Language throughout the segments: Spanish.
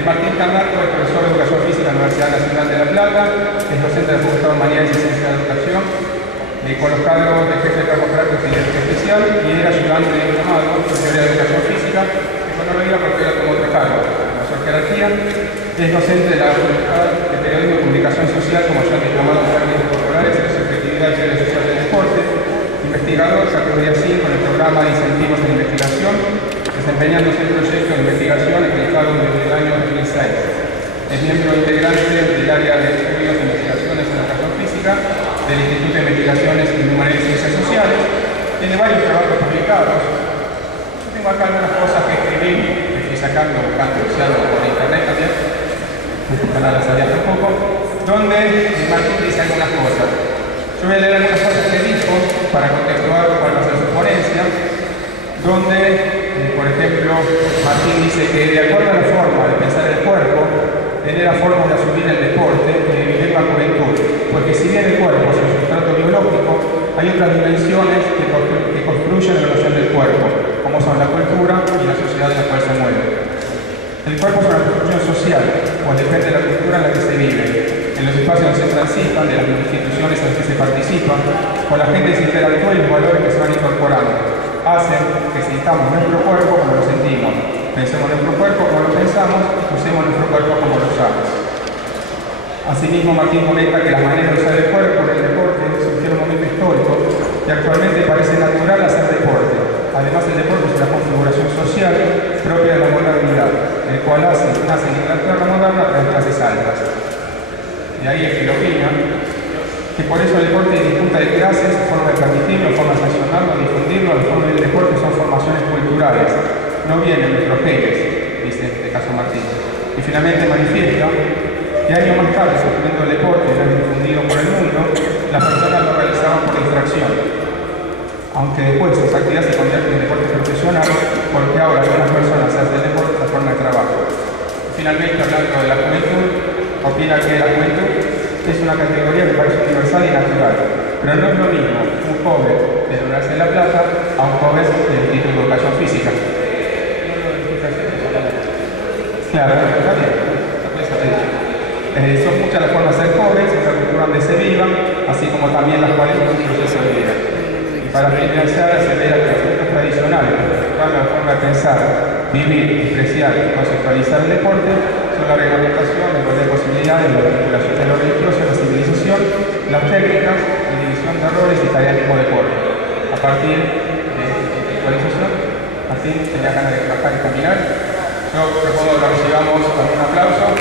Martín Carnato es profesor de Educación Física en la Universidad Nacional de La Plata, es docente de la Facultad de Humanidades y Ciencias de la Educación, con los cargos de jefe de trabajos prácticos y director especial, y era ayudante de diplomado en teoría de Educación Física, que no lo diga porque era como otro cargo, mayor jerarquía. Es docente de la Facultad de Periodismo y Comunicación Social, como ya diplomado en términos corporales, en subjetividad y teoría social del deporte, investigador categoría 5 en el programa de incentivos de investigación, desempeñándose en proyectos de investigación explicado desde el año 2006. Es miembro integrante del área de estudios e investigaciones en educación física del Instituto de Investigaciones en Humanidades y Ciencias Sociales. Tiene varios trabajos publicados. Yo tengo acá algunas cosas que escribí, que estoy sacando, buscando, usando por internet también, para las áreas un poco, donde Martín dice algunas cosas. Yo voy a leer algunas cosas que dijo para contextuar cuál va a ser su ponencia, donde, por ejemplo, Martín dice que de acuerdo a la forma de pensar el cuerpo, genera formas de asumir el deporte y de vivir la juventud, porque si bien el cuerpo es un sustrato biológico, hay otras dimensiones que construyen la noción del cuerpo, como son la cultura y la sociedad en la cual se mueve. El cuerpo es una construcción social, pues depende de la cultura en la que se vive, en los espacios donde se transitan, de las instituciones en las que se participan, con la gente se interactúa y los valores que se van incorporando hacen que sintamos nuestro cuerpo como lo sentimos, pensemos nuestro cuerpo como lo pensamos, usemos nuestro cuerpo como lo usamos. Asimismo, Martín comenta que las maneras de usar el cuerpo en el deporte surgieron en un momento histórico y actualmente parece natural hacer deporte. Además, el deporte es una configuración social propia de la modernidad, el cual nace en Inglaterra moderna tras clases altas. De ahí es que lo opina, que por eso el deporte es disputa de clases, forma de transmitirlo, forma de sancionarlo, difundirlo, las formas del deporte son formaciones culturales, no vienen nuestros genes, dice en este caso Martín. Y finalmente manifiesta que años más tarde, surgiendo el deporte y difundido por el mundo, las personas lo realizaban por distracción, aunque después esa actividad se convierte en deporte profesional, porque ahora algunas personas hacen deporte de forma de trabajo. Y finalmente, hablando de la juventud, opina que la juventud es una categoría que parece universal y natural, pero no es lo mismo un joven de la Universidad de La Plata a un joven del Instituto de Educación Física. Claro, está bien. Son muchas las formas de ser jóvenes, en la cultura donde se vivan, así como también las cuales construyen su vida. Y para financiar se ve que los aspectos tradicionales, la forma de pensar, vivir, apreciar y conceptualizar el deporte, son la reglamentación, el poder de posibilidades, la articulación de lo religioso, la civilización, las técnicas, la división de errores y tareas como deporte. A partir de esta conceptualización, Martín tenía ganas de trabajar y caminar. Yo propongo que lo recibamos con un aplauso.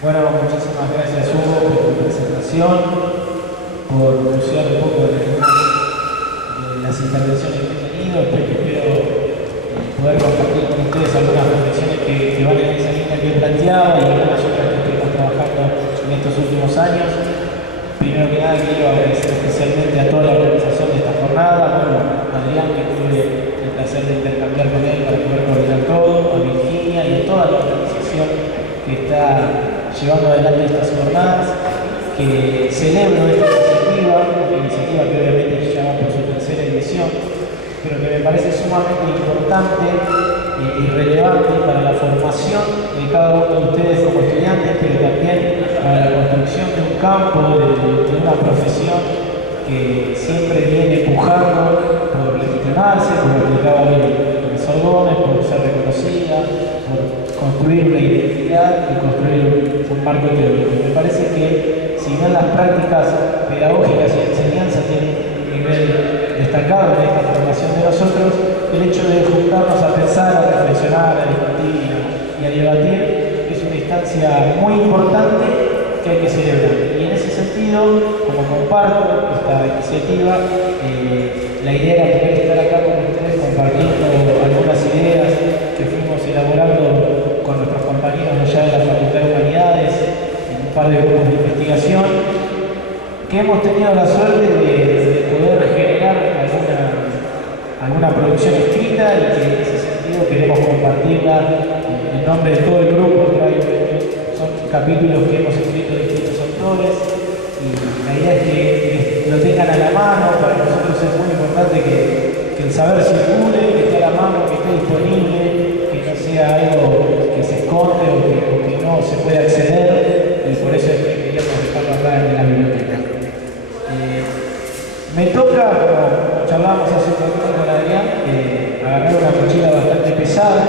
Bueno, muchísimas gracias Hugo por tu presentación, por enunciar un poco de las intervenciones que he tenido. Espero poder compartir con ustedes algunas reflexiones que van en esa línea que he planteado y algunas otras que estuvimos trabajando en estos últimos años. Primero que nada quiero agradecer especialmente a toda la organización de esta jornada, bueno, a Adrián, que tuve el placer de intercambiar con él para poder coordinar todo, a Virginia y a toda la organización que está llevando adelante estas jornadas, que celebro esta iniciativa que obviamente ya va por su tercera edición, pero que me parece sumamente importante y relevante para la formación de cada uno de ustedes como estudiantes, pero también para la construcción de un campo, de una profesión que siempre viene empujando por legitimarse, por lo que acaba de profesor Gómez, por ser reconocida, por construir una identidad y construir un marco teórico. Me parece que si bien las prácticas pedagógicas y de enseñanza tienen un nivel destacado en esta formación de nosotros, el hecho de juntarnos a pensar, a reflexionar, a discutir y a debatir es una instancia muy importante que hay que celebrar. Y en ese sentido, como comparto esta iniciativa, la idea era poder estar acá con ustedes compartiendo algunas ideas que fuimos elaborando con nuestros compañeros allá de la Facultad de Humanidades, en un par de grupos de investigación, que hemos tenido la suerte de poder generar alguna producción escrita y que en ese sentido queremos compartirla en nombre de todo el grupo. Son capítulos que hemos escrito distintos autores y la idea es que lo tengan a la mano. Para nosotros es muy importante que el saber circule, que esté a la mano, que esté disponible, que no sea algo que se esconde o que no se puede acceder, y por eso es que queríamos dejarlo acá en la biblioteca. Me toca, como charlábamos hace un ratito con Adrián, agarrar una mochila bastante pesada.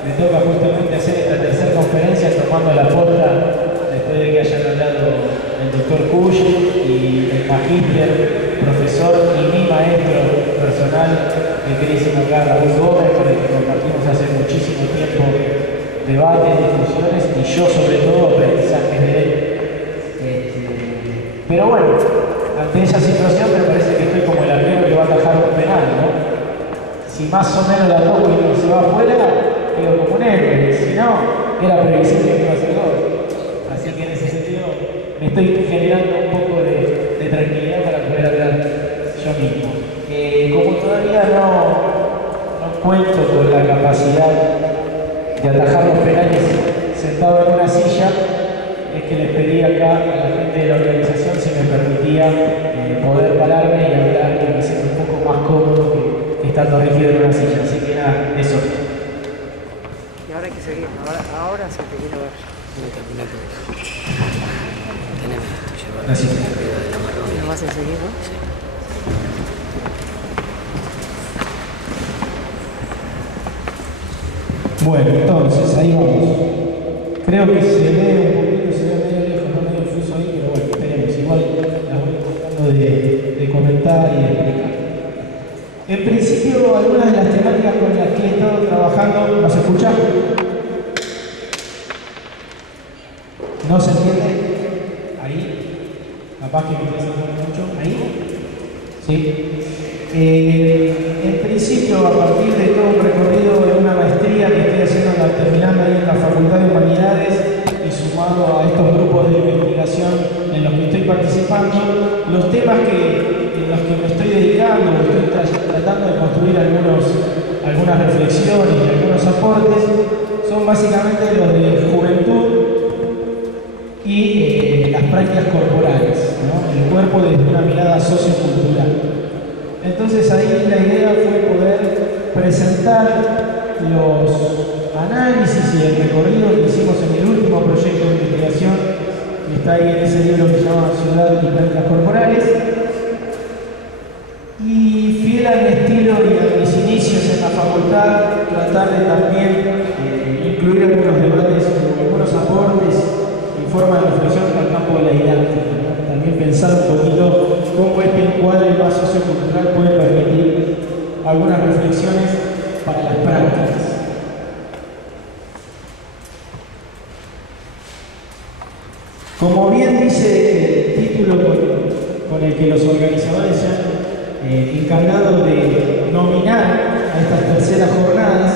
Me toca justamente hacer esta tercera conferencia tomando la posta después de que hayan hablado el doctor Kusch y el magíster, profesor y mi maestro personal, mi queridísimo acá Raúl Gómez, con el que compartimos hace muchísimo tiempo debates, discusiones y yo sobre todo aprendizajes de él. Pero bueno, ante esa situación me parece que estoy como el arquero que va a atajar un penal, ¿no? Si más o menos la toco y no se va afuera, quedo como un héroe. Si no, era previsible que iba a ser gol. Así que en ese sentido me estoy generando un poco de tranquilidad para poder hablar yo mismo. Como todavía no cuento con la capacidad de atajar los penales sentado en una silla, es que les pedí acá a la gente de la organización si me permitía poder pararme y hablar, que me sienta un poco más cómodo que estando rígido en una silla. Así que nada, eso. Y ahora hay que seguir, ahora se te quiero ver. Gracias. ¿Me vas a seguir, no? Sí. Bueno, entonces, ahí vamos. Creo que se ve un poquito, se ve medio lejos, no medio difuso ahí, pero bueno, esperemos. Igual las voy tratando de comentar y de explicar. En principio, algunas de las temáticas con las que he estado trabajando, ¿no se escucha? ¿No se entiende? Ahí. Capaz que me estoy haciendo mucho. ¿Ahí? ¿Sí? En principio, a partir de todo un recorrido de una maestría que estoy haciendo, terminando ahí en la Facultad de Humanidades y sumado a estos grupos de investigación en los que estoy participando, los temas en los que me estoy dedicando, estoy tratando de construir algunas reflexiones y algunos aportes, son básicamente los de juventud y las prácticas corporales, ¿no? El cuerpo desde una mirada sociocultural. Entonces ahí la idea fue poder presentar los análisis y el recorrido que hicimos en el último proyecto de investigación que está ahí en ese libro que se llama Ciudad y Prácticas Corporales. Y fiel a mi estilo y a mis inicios en la facultad, tratar de también incluir algunos debates, algunos aportes y formas de reflexión al campo de la didáctica, ¿no? También pensar un poquito cómo este encuadre más sociocultural puede permitir algunas reflexiones para las prácticas. Como bien dice el título con el que los organizadores se han encargado de nominar a estas terceras jornadas,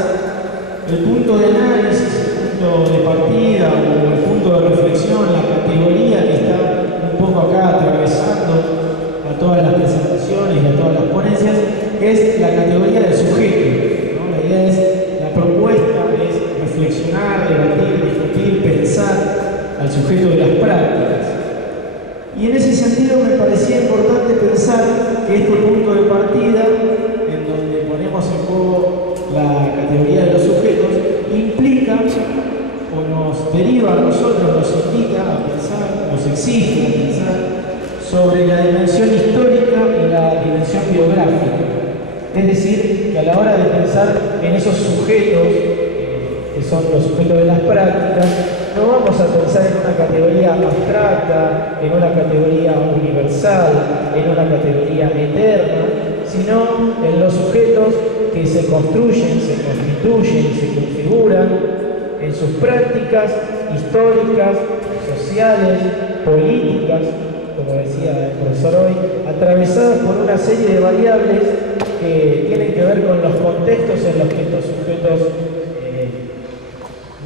el punto de análisis, el punto de partida o el punto de reflexión, la categoría que está un poco acá atravesando a todas las presentaciones y a todas las ponencias, es la categoría del sujeto, ¿no? La idea es, la propuesta es reflexionar, debatir, discutir, pensar al sujeto de las prácticas. Y en ese sentido me parecía importante pensar que este punto de partida, en donde ponemos en juego la categoría de los sujetos, implica o nos deriva a nosotros, nos invita a pensar, nos exige a pensar sobre la dimensión histórica y la dimensión biográfica. Es decir, que a la hora de pensar en esos sujetos, que son los sujetos de las prácticas, no vamos a pensar en una categoría abstracta, en una categoría universal, en una categoría eterna, sino en los sujetos que se construyen, se constituyen, se configuran en sus prácticas históricas, sociales, políticas, como decía el profesor hoy, atravesadas por una serie de variables que tienen que ver con los contextos en los que estos sujetos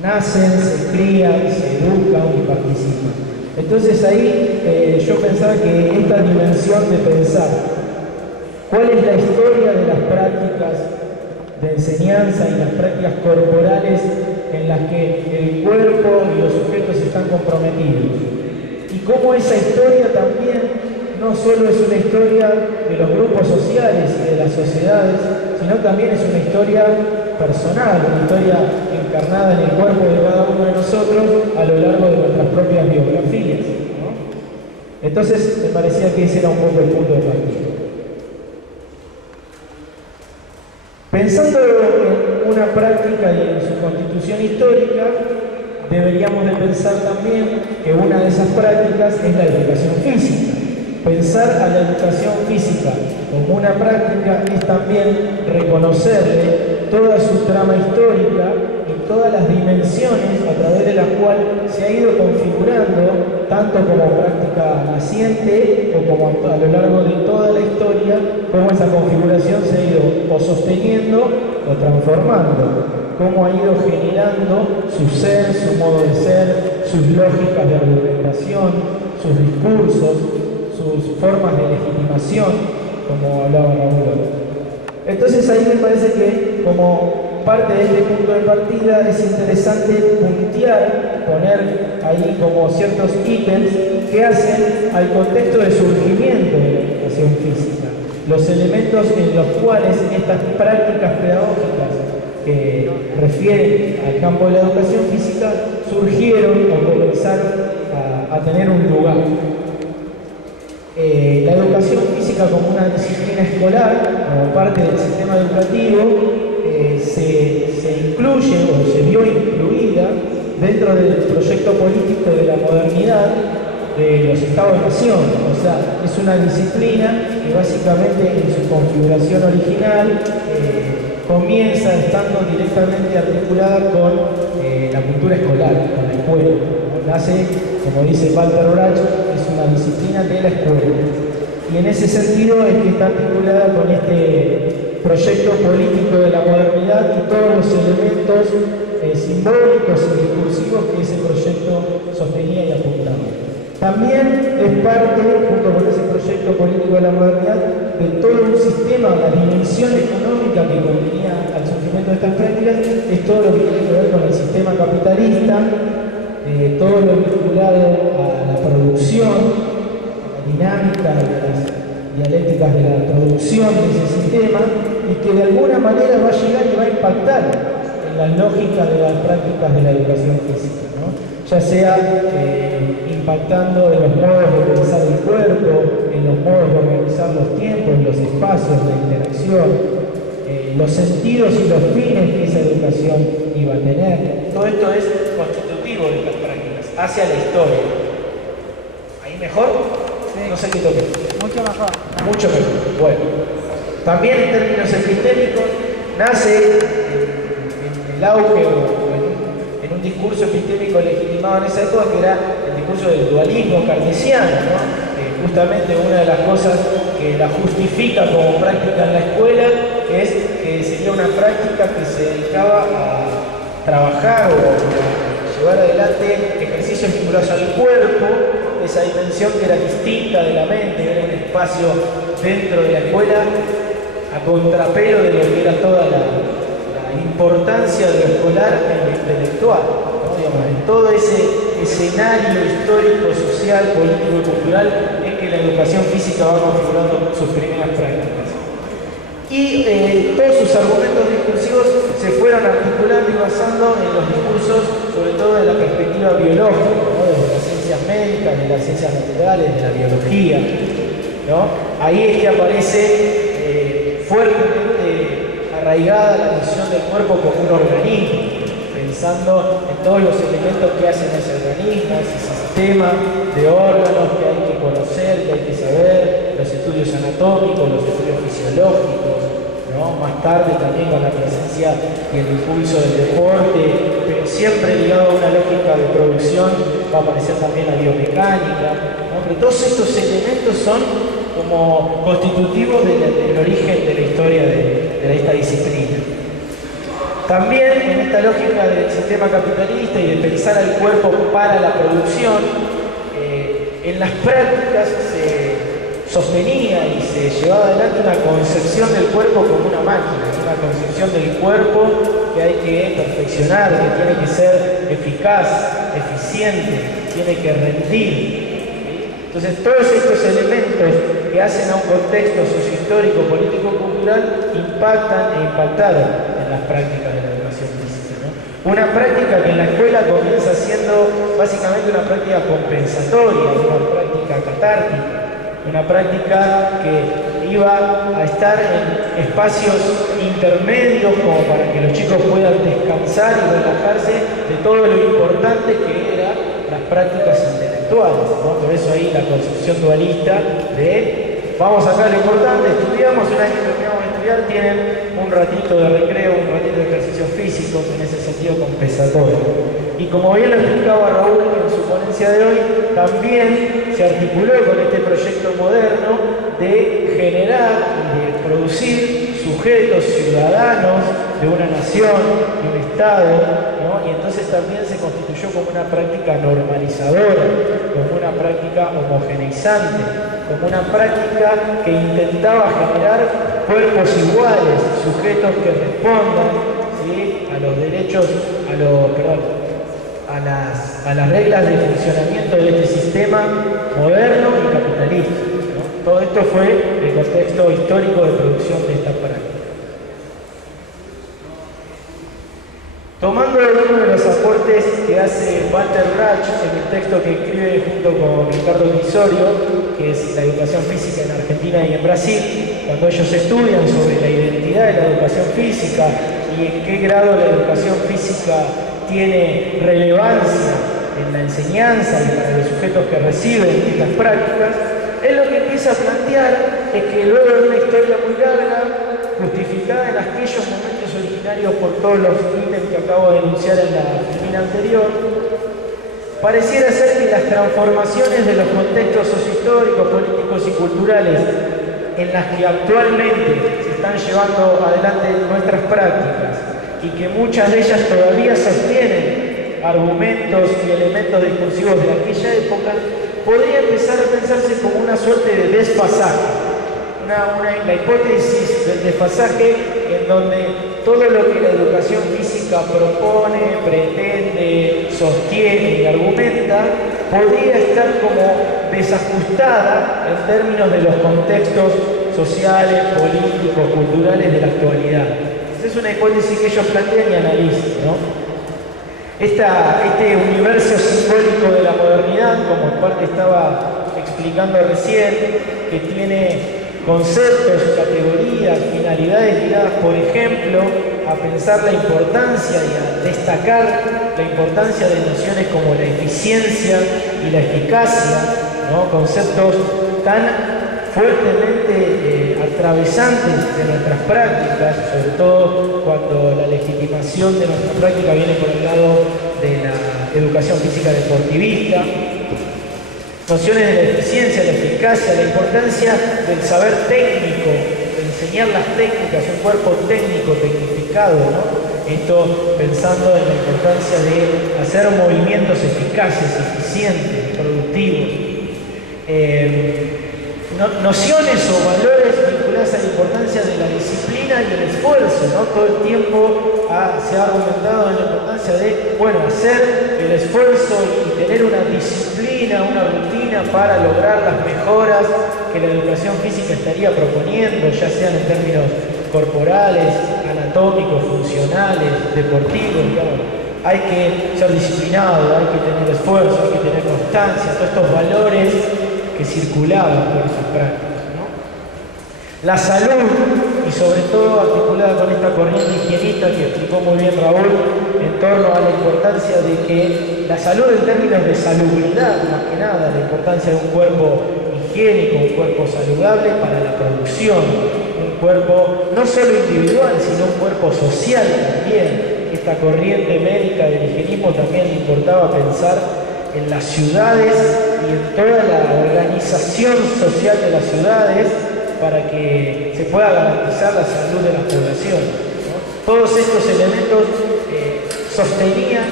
nacen, se crían, se educan y participan. Entonces ahí yo pensaba que esta dimensión de pensar cuál es la historia de las prácticas de enseñanza y las prácticas corporales en las que el cuerpo y los sujetos están comprometidos, y cómo esa historia también no solo es una historia de los grupos sociales y de las sociedades, sino también es una historia personal, una historia encarnada en el cuerpo de cada uno de nosotros a lo largo de nuestras propias biografías, ¿no? Entonces me parecía que ese era un poco el punto de partida. Pensando en una práctica y en su constitución histórica, deberíamos de pensar también que una de esas prácticas es la educación física. Pensar a la educación física como una práctica es también reconocerle toda su trama histórica y todas las dimensiones a través de las cuales se ha ido configurando, tanto como práctica naciente o como a lo largo de toda la historia, cómo esa configuración se ha ido o sosteniendo o transformando, cómo ha ido generando su ser, su modo de ser, sus lógicas de argumentación, sus discursos, sus formas de legitimación, como hablaba Raúl. Entonces ahí me parece que como parte de este punto de partida es interesante puntear, poner ahí como ciertos ítems que hacen al contexto de surgimiento de la educación física, los elementos en los cuales estas prácticas pedagógicas que refieren al campo de la educación física surgieron o comenzaron a tener un lugar. La educación física como una disciplina escolar, como parte del sistema educativo, se incluye o se vio incluida dentro del proyecto político de la modernidad de los Estados-nación. O sea, es una disciplina que básicamente en su configuración original comienza estando directamente articulada con la cultura escolar, con la escuela. Nace, como dice Walter Brach, es una disciplina de la escuela. Y en ese sentido es que está articulada con este proyecto político de la modernidad y todos los elementos simbólicos y discursivos que ese proyecto sostenía y apuntaba. También es parte, junto con ese proyecto político de la modernidad, de todo un sistema, la dimensión económica que contenía al surgimiento de estas prácticas, es todo lo que tiene que ver con el sistema capitalista, todo lo vinculado a la producción, a la dinámica de las dialécticas de la producción de ese sistema, y que de alguna manera va a llegar y va a impactar en la lógica de las prácticas de la educación física, ¿no? Ya sea impactando en los modos de pensar el cuerpo, en los modos de organizar los tiempos, los espacios, la interacción, los sentidos y los fines que esa educación iba a tener. Todo esto es constitutivo de estas prácticas, hacia la historia. ¿Ahí mejor? Sí. No sé qué toque. Mucho mejor. Mucho mejor. Bueno. También en términos epistémicos, nace en el auge o en un discurso epistémico legitimado en esa época, que era el discurso del dualismo cartesiano, ¿no? Justamente una de las cosas que la justifica como práctica en la escuela es que sería una práctica que se dedicaba a trabajar o a llevar adelante ejercicios vinculados al cuerpo, esa dimensión que era distinta de la mente, era un espacio dentro de la escuela a contrapelo de lo que era toda la importancia de lo escolar en lo intelectual, ¿no? Digamos, en todo ese escenario histórico, social, político y cultural en que la educación física va configurando sus primeras prácticas. Y todos sus argumentos discursivos se fueron articulando y basando en los discursos, sobre todo de la perspectiva biológica, ¿no? Desde las ciencias médicas, de las ciencias naturales, de la biología, ¿no? Ahí es que aparece fuertemente arraigada la noción del cuerpo como un organismo, pensando en todos los elementos que hacen ese organismo, ese sistema de órganos que hay que conocer, que hay que saber, los estudios anatómicos, los estudios fisiológicos, ¿no? Más tarde también con la presencia y el impulso del deporte, pero siempre ligado a una lógica de producción, va a aparecer también la biomecánica, ¿no? Pero todos estos elementos son como constitutivos del origen de la historia de esta disciplina. También en esta lógica del sistema capitalista y de pensar al cuerpo para la producción, en las prácticas se sostenía y se llevaba adelante una concepción del cuerpo como una máquina, una concepción del cuerpo que hay que perfeccionar, que tiene que ser eficaz, eficiente, tiene que rendir. Entonces Entonces, todos estos elementos que hacen a un contexto sociohistórico, político-cultural impactan e impactaron en las prácticas de la educación física, ¿no? Una práctica que en la escuela comienza siendo básicamente una práctica compensatoria, una práctica catártica, una práctica que iba a estar en espacios intermedios como para que los chicos puedan descansar y relajarse de todo lo importante que eran las prácticas intelectuales, ¿no? Por eso ahí la concepción dualista de vamos a sacar lo importante, estudiamos, una vez que terminamos de estudiar tienen un ratito de recreo, un ratito de ejercicios físicos, en ese sentido compensatorio. Y como bien lo explicaba Raúl en su ponencia de hoy, también se articuló con este proyecto moderno de generar y de producir sujetos ciudadanos de una nación, de un Estado, ¿no? Y entonces también se constituyó como una práctica normalizadora, como una práctica homogeneizante, como una práctica que intentaba generar cuerpos iguales, sujetos que respondan, ¿sí?, a los derechos, a las reglas de funcionamiento de este sistema moderno y capitalista, ¿no? Todo esto fue el contexto histórico de producción de esta práctica. Tomando uno de los aportes que hace Walter Rach en el texto que escribe junto con Ricardo Grisorio, que es la educación física en Argentina y en Brasil, cuando ellos estudian sobre la identidad de la educación física y en qué grado la educación física tiene relevancia en la enseñanza y para los sujetos que reciben estas prácticas, él lo que empieza a plantear es que luego de una historia muy larga, justificada en aquellos momentos originarios por todos los ítems que acabo de enunciar en la filmina anterior, pareciera ser que las transformaciones de los contextos sociohistóricos, políticos y culturales en las que actualmente se están llevando adelante nuestras prácticas y que muchas de ellas todavía sostienen argumentos y elementos discursivos de aquella época, podría empezar a pensarse como una suerte de desfasaje. La hipótesis del desfasaje en donde todo lo que la educación física propone, pretende, sostiene y argumenta podría estar como desajustada en términos de los contextos sociales, políticos, culturales de la actualidad. Esa es una hipótesis que ellos plantean y analizan, ¿no? Este universo simbólico de la modernidad, como en parte estaba explicando recién, que tiene conceptos, categorías, finalidades ligadas, por ejemplo, a pensar la importancia y a destacar la importancia de nociones como la eficiencia y la eficacia, ¿no? Conceptos tan fuertemente atravesantes de nuestras prácticas, sobre todo cuando la legitimación de nuestra práctica viene por el lado de la educación física deportivista. Nociones de la eficiencia, la eficacia, la importancia del saber técnico, de enseñar las técnicas, un cuerpo técnico, tecnificado, ¿no? Esto pensando en la importancia de hacer movimientos eficaces, eficientes, productivos. Nociones o valores vinculados a la importancia de la disciplina y el esfuerzo, ¿no? Todo el tiempo se ha argumentado en la importancia de, bueno, hacer el esfuerzo y tener una disciplina, una rutina para lograr las mejoras que la educación física estaría proponiendo, ya sean en términos corporales, anatómicos, funcionales, deportivos, digamos. Hay que ser disciplinado, hay que tener esfuerzo, hay que tener constancia, todos estos valores que circulaban por esas prácticas, ¿no? La salud, y sobre todo articulada con esta corriente higienista que explicó muy bien Raúl, en torno a la importancia de que la salud en términos de salubridad, más que nada, la importancia de un cuerpo higiénico, un cuerpo saludable para la producción, un cuerpo no solo individual, sino un cuerpo social también. Esta corriente médica del higienismo también le importaba pensar en las ciudades y en toda la organización social de las ciudades para que se pueda garantizar la salud de la población, ¿no? Todos estos elementos sostenían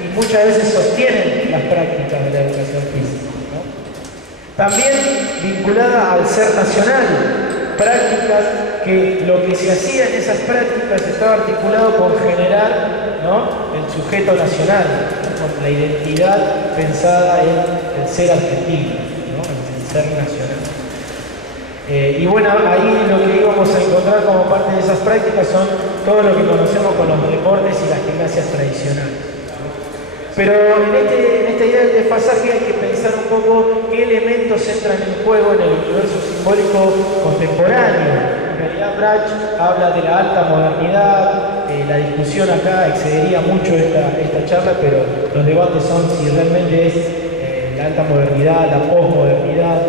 y muchas veces sostienen las prácticas de la educación física, ¿no? También vinculada al ser nacional, prácticas que lo que se hacía en esas prácticas estaba articulado con generar, ¿no?, el sujeto nacional, con la identidad pensada en el ser argentino, ¿no?, el internacional. Y bueno, ahí lo que íbamos a encontrar como parte de esas prácticas son todo lo que conocemos con los deportes y las gimnasias tradicionales. Pero en esta idea del desfasaje hay que pensar un poco qué elementos entran en juego en el universo simbólico contemporáneo. En realidad Brach habla de la alta modernidad, la discusión acá excedería mucho esta charla, pero los debates son si realmente es la alta modernidad, la posmodernidad.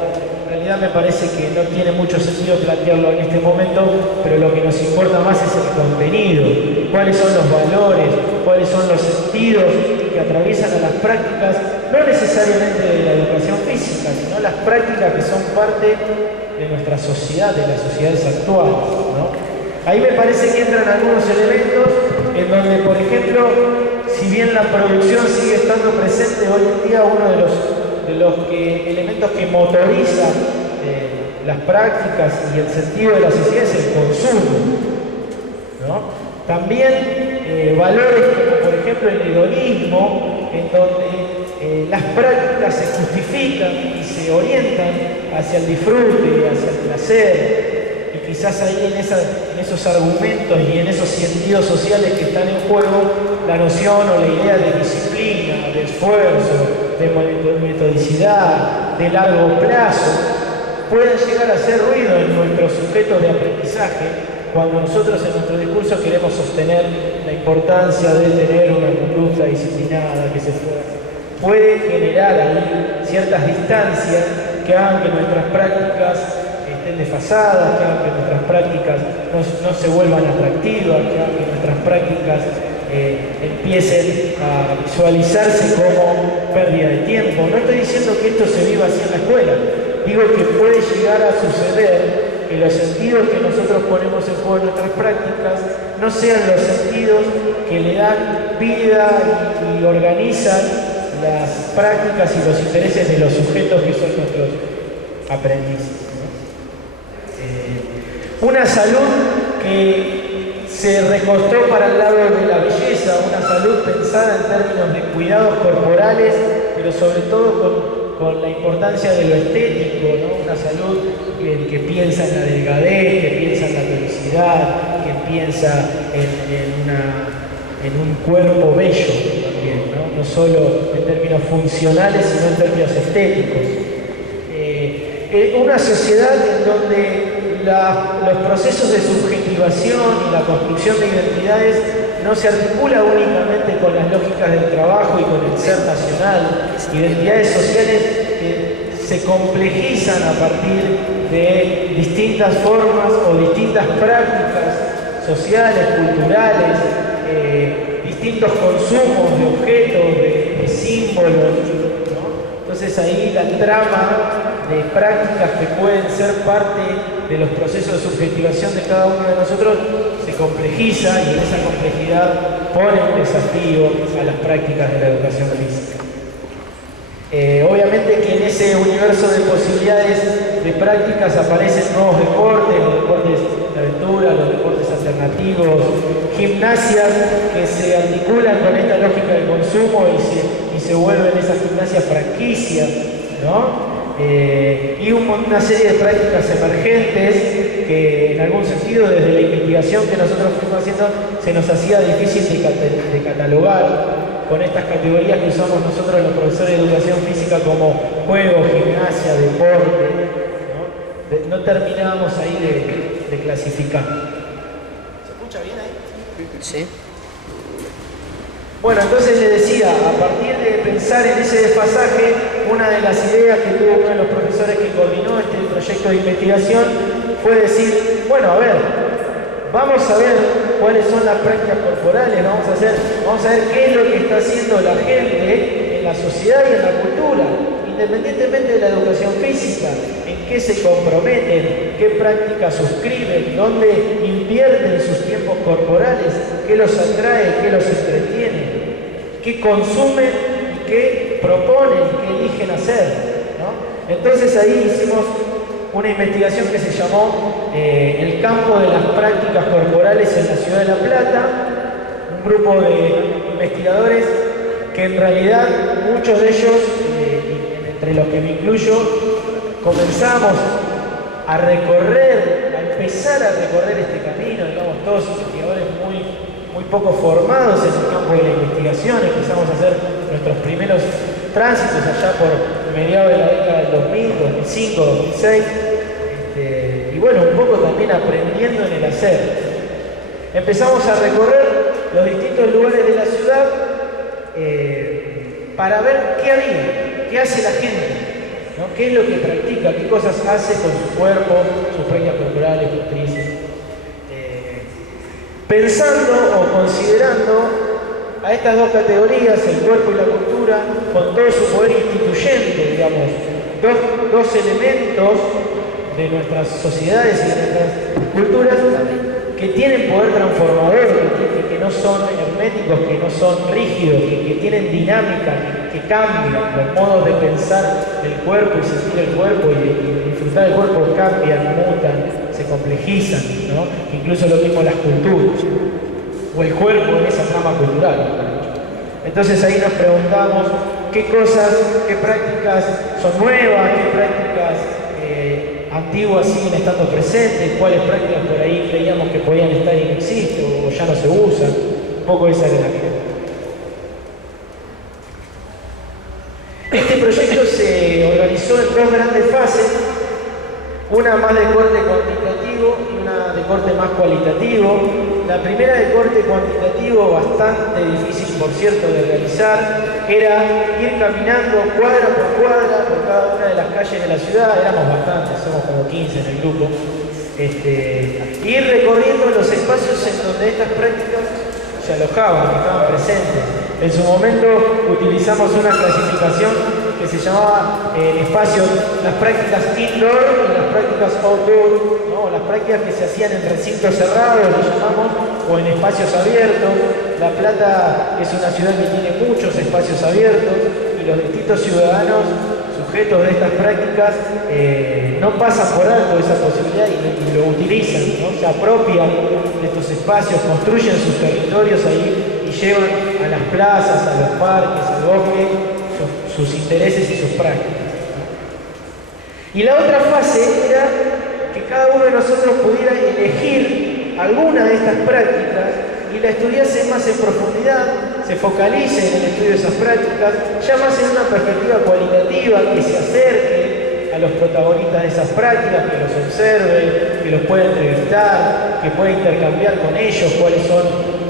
En realidad me parece que no tiene mucho sentido plantearlo en este momento, pero lo que nos importa más es el contenido, cuáles son los valores, cuáles son los sentidos que atraviesan a las prácticas, no necesariamente de la educación física, sino las prácticas que son parte de nuestra sociedad, de las sociedades actuales, ¿no? Ahí me parece que entran algunos elementos en donde, por ejemplo, si bien la producción sigue estando presente hoy en día, uno de los elementos que motoriza las prácticas y el sentido de la sociedad es el consumo, ¿no? También valores como, por ejemplo, el hedonismo, en donde las prácticas se justifican y se orientan hacia el disfrute, hacia el placer. Y quizás ahí en esos argumentos y en esos sentidos sociales que están en juego, la noción o la idea de disciplina, de esfuerzo, de metodicidad, de largo plazo, pueden llegar a hacer ruido en nuestros sujetos de aprendizaje cuando nosotros en nuestro discurso queremos sostener la importancia de tener una conducta disciplinada que se esfuerce. Puede generar ahí ciertas distancias que hagan que nuestras prácticas estén desfasadas, que hagan que nuestras prácticas no se vuelvan atractivas, que hagan que nuestras prácticas empiecen a visualizarse como pérdida de tiempo. No estoy diciendo que esto se viva así en la escuela, digo que puede llegar a suceder que los sentidos que nosotros ponemos en juego en nuestras prácticas no sean los sentidos que le dan vida y organizan las prácticas y los intereses de los sujetos que son nuestros aprendices, ¿no? Una salud que se recostó para el lado de la belleza, una salud pensada en términos de cuidados corporales, pero sobre todo con la importancia de lo estético, ¿no? Una salud que piensa en la delgadez, que piensa en la felicidad, que piensa en un cuerpo bello también, ¿no? No solo en términos funcionales, sino en términos estéticos. Una sociedad en donde los procesos de subjetivación y la construcción de identidades no se articula únicamente con las lógicas del trabajo y con el ser nacional, identidades sociales que se complejizan a partir de distintas formas o distintas prácticas sociales, culturales, distintos consumos de objetos, de símbolos, ¿no? Entonces ahí la trama de prácticas que pueden ser parte de los procesos de subjetivación de cada uno de nosotros se complejiza y en esa complejidad pone un desafío a las prácticas de la educación física. Obviamente que en ese universo de posibilidades de prácticas aparecen nuevos deportes, los deportes de aventura, los deportes alternativos, gimnasias que se articulan con esta lógica de consumo y se vuelven esas gimnasias franquicias, ¿no? Y una serie de prácticas emergentes que en algún sentido desde la investigación que nosotros fuimos haciendo se nos hacía difícil de catalogar con estas categorías que usamos nosotros los profesores de educación física como juego, gimnasia, deporte, ¿no? No terminábamos ahí de clasificar. ¿Se escucha bien ahí? Sí. Bueno, entonces les decía, a partir de pensar en ese desfasaje, una de las ideas que tuvo uno de los profesores que coordinó este proyecto de investigación fue decir, bueno, a ver, vamos a ver cuáles son las prácticas corporales, vamos a ver qué es lo que está haciendo la gente en la sociedad y en la cultura, independientemente de la educación física, en qué se comprometen, qué prácticas suscriben, dónde invierten sus tiempos corporales, qué los atrae, qué los entretiene, qué consumen y qué proponen, qué eligen hacer, ¿no? Entonces ahí hicimos una investigación que se llamó El campo de las prácticas corporales en la ciudad de La Plata, un grupo de investigadores que en realidad muchos de ellos, entre los que me incluyo, comenzamos a recorrer, a empezar a recorrer este camino, digamos, todos investigadores muy poco formados en el campo de la investigación, empezamos a hacer nuestros primeros tránsitos allá por mediados de la década del 2000, 2005, 2006, y bueno, un poco también aprendiendo en el hacer. Empezamos a recorrer los distintos lugares de la ciudad para ver qué había, qué hace la gente, ¿no? ¿Qué es lo que practica? ¿Qué cosas hace con su cuerpo, sus prácticas corporales, motrices? Pensando o considerando a estas dos categorías, el cuerpo y la cultura, con todo su poder instituyente, digamos, dos elementos de nuestras sociedades y de nuestras culturas que tienen poder transformador, que no son herméticos, que no son rígidos, que tienen dinámica, que cambian, los modos de pensar el cuerpo y sentir el cuerpo y disfrutar el cuerpo cambian, mutan, se complejizan, ¿no? Incluso lo mismo las culturas, o el cuerpo en esa trama cultural. Entonces ahí nos preguntamos qué cosas, qué prácticas son nuevas, qué prácticas antiguas siguen estando presentes, cuáles prácticas por ahí creíamos que podían estar y no existen o ya no se usan. Un poco esa era la idea. Este proyecto se organizó en dos grandes fases, una más de corte cuantitativo y una de corte más cualitativo. La primera de corte cuantitativo, bastante difícil por cierto de realizar, era ir caminando cuadra por cuadra por cada una de las calles de la ciudad, éramos bastantes, somos como 15 en el grupo, ir recorriendo los espacios en donde estas prácticas se alojaban, estaban presentes. En su momento utilizamos una clasificación que se llamaba espacios, las prácticas indoor y las prácticas outdoor, ¿no? Las prácticas que se hacían en recintos cerrados, lo llamamos, o en espacios abiertos. La Plata es una ciudad que tiene muchos espacios abiertos y los distintos ciudadanos sujetos de estas prácticas no pasan por alto esa posibilidad y lo utilizan, ¿no? Se apropian de estos espacios, construyen sus territorios ahí y llevan a las plazas, a los parques, al bosque, sus intereses y sus prácticas. Y la otra fase era que cada uno de nosotros pudiera elegir alguna de estas prácticas y la estudiase más en profundidad, se focalice en el estudio de esas prácticas, ya más en una perspectiva cualitativa, que se acerque a los protagonistas de esas prácticas, que los observe, que los pueda entrevistar, que pueda intercambiar con ellos cuáles son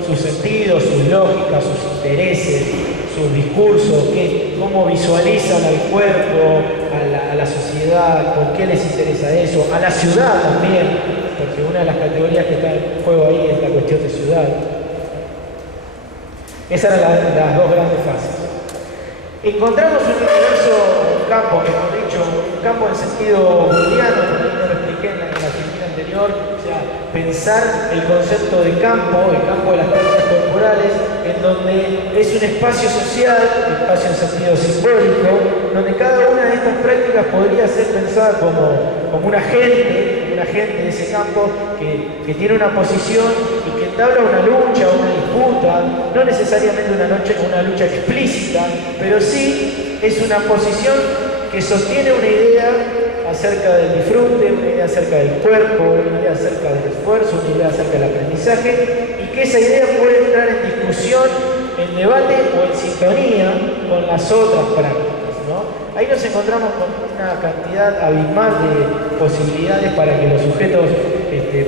sus sentidos, sus lógicas, sus intereses, sus discursos, cómo visualizan al cuerpo, a la sociedad, por qué les interesa eso, a la ciudad también, porque una de las categorías que está en juego ahí es la cuestión de ciudad. Esas eran las dos grandes fases. Encontramos un universo, un campo, mejor dicho, un campo en sentido booleano, como no lo expliqué en la actividad anterior, o sea, pensar el concepto de campo, el campo de las prácticas corporales, en donde es un espacio social, un espacio en sentido simbólico, donde cada una de estas prácticas podría ser pensada como un agente de ese campo que tiene una posición y que entabla una lucha, una disputa, no necesariamente una lucha explícita, pero sí es una posición que sostiene una idea acerca del disfrute, una idea acerca del cuerpo, una idea acerca del esfuerzo, una idea acerca del aprendizaje, y que esa idea puede entrar en discusión, en debate o en sintonía con las otras prácticas, ¿no? Ahí nos encontramos con una cantidad abismal de posibilidades para que los sujetos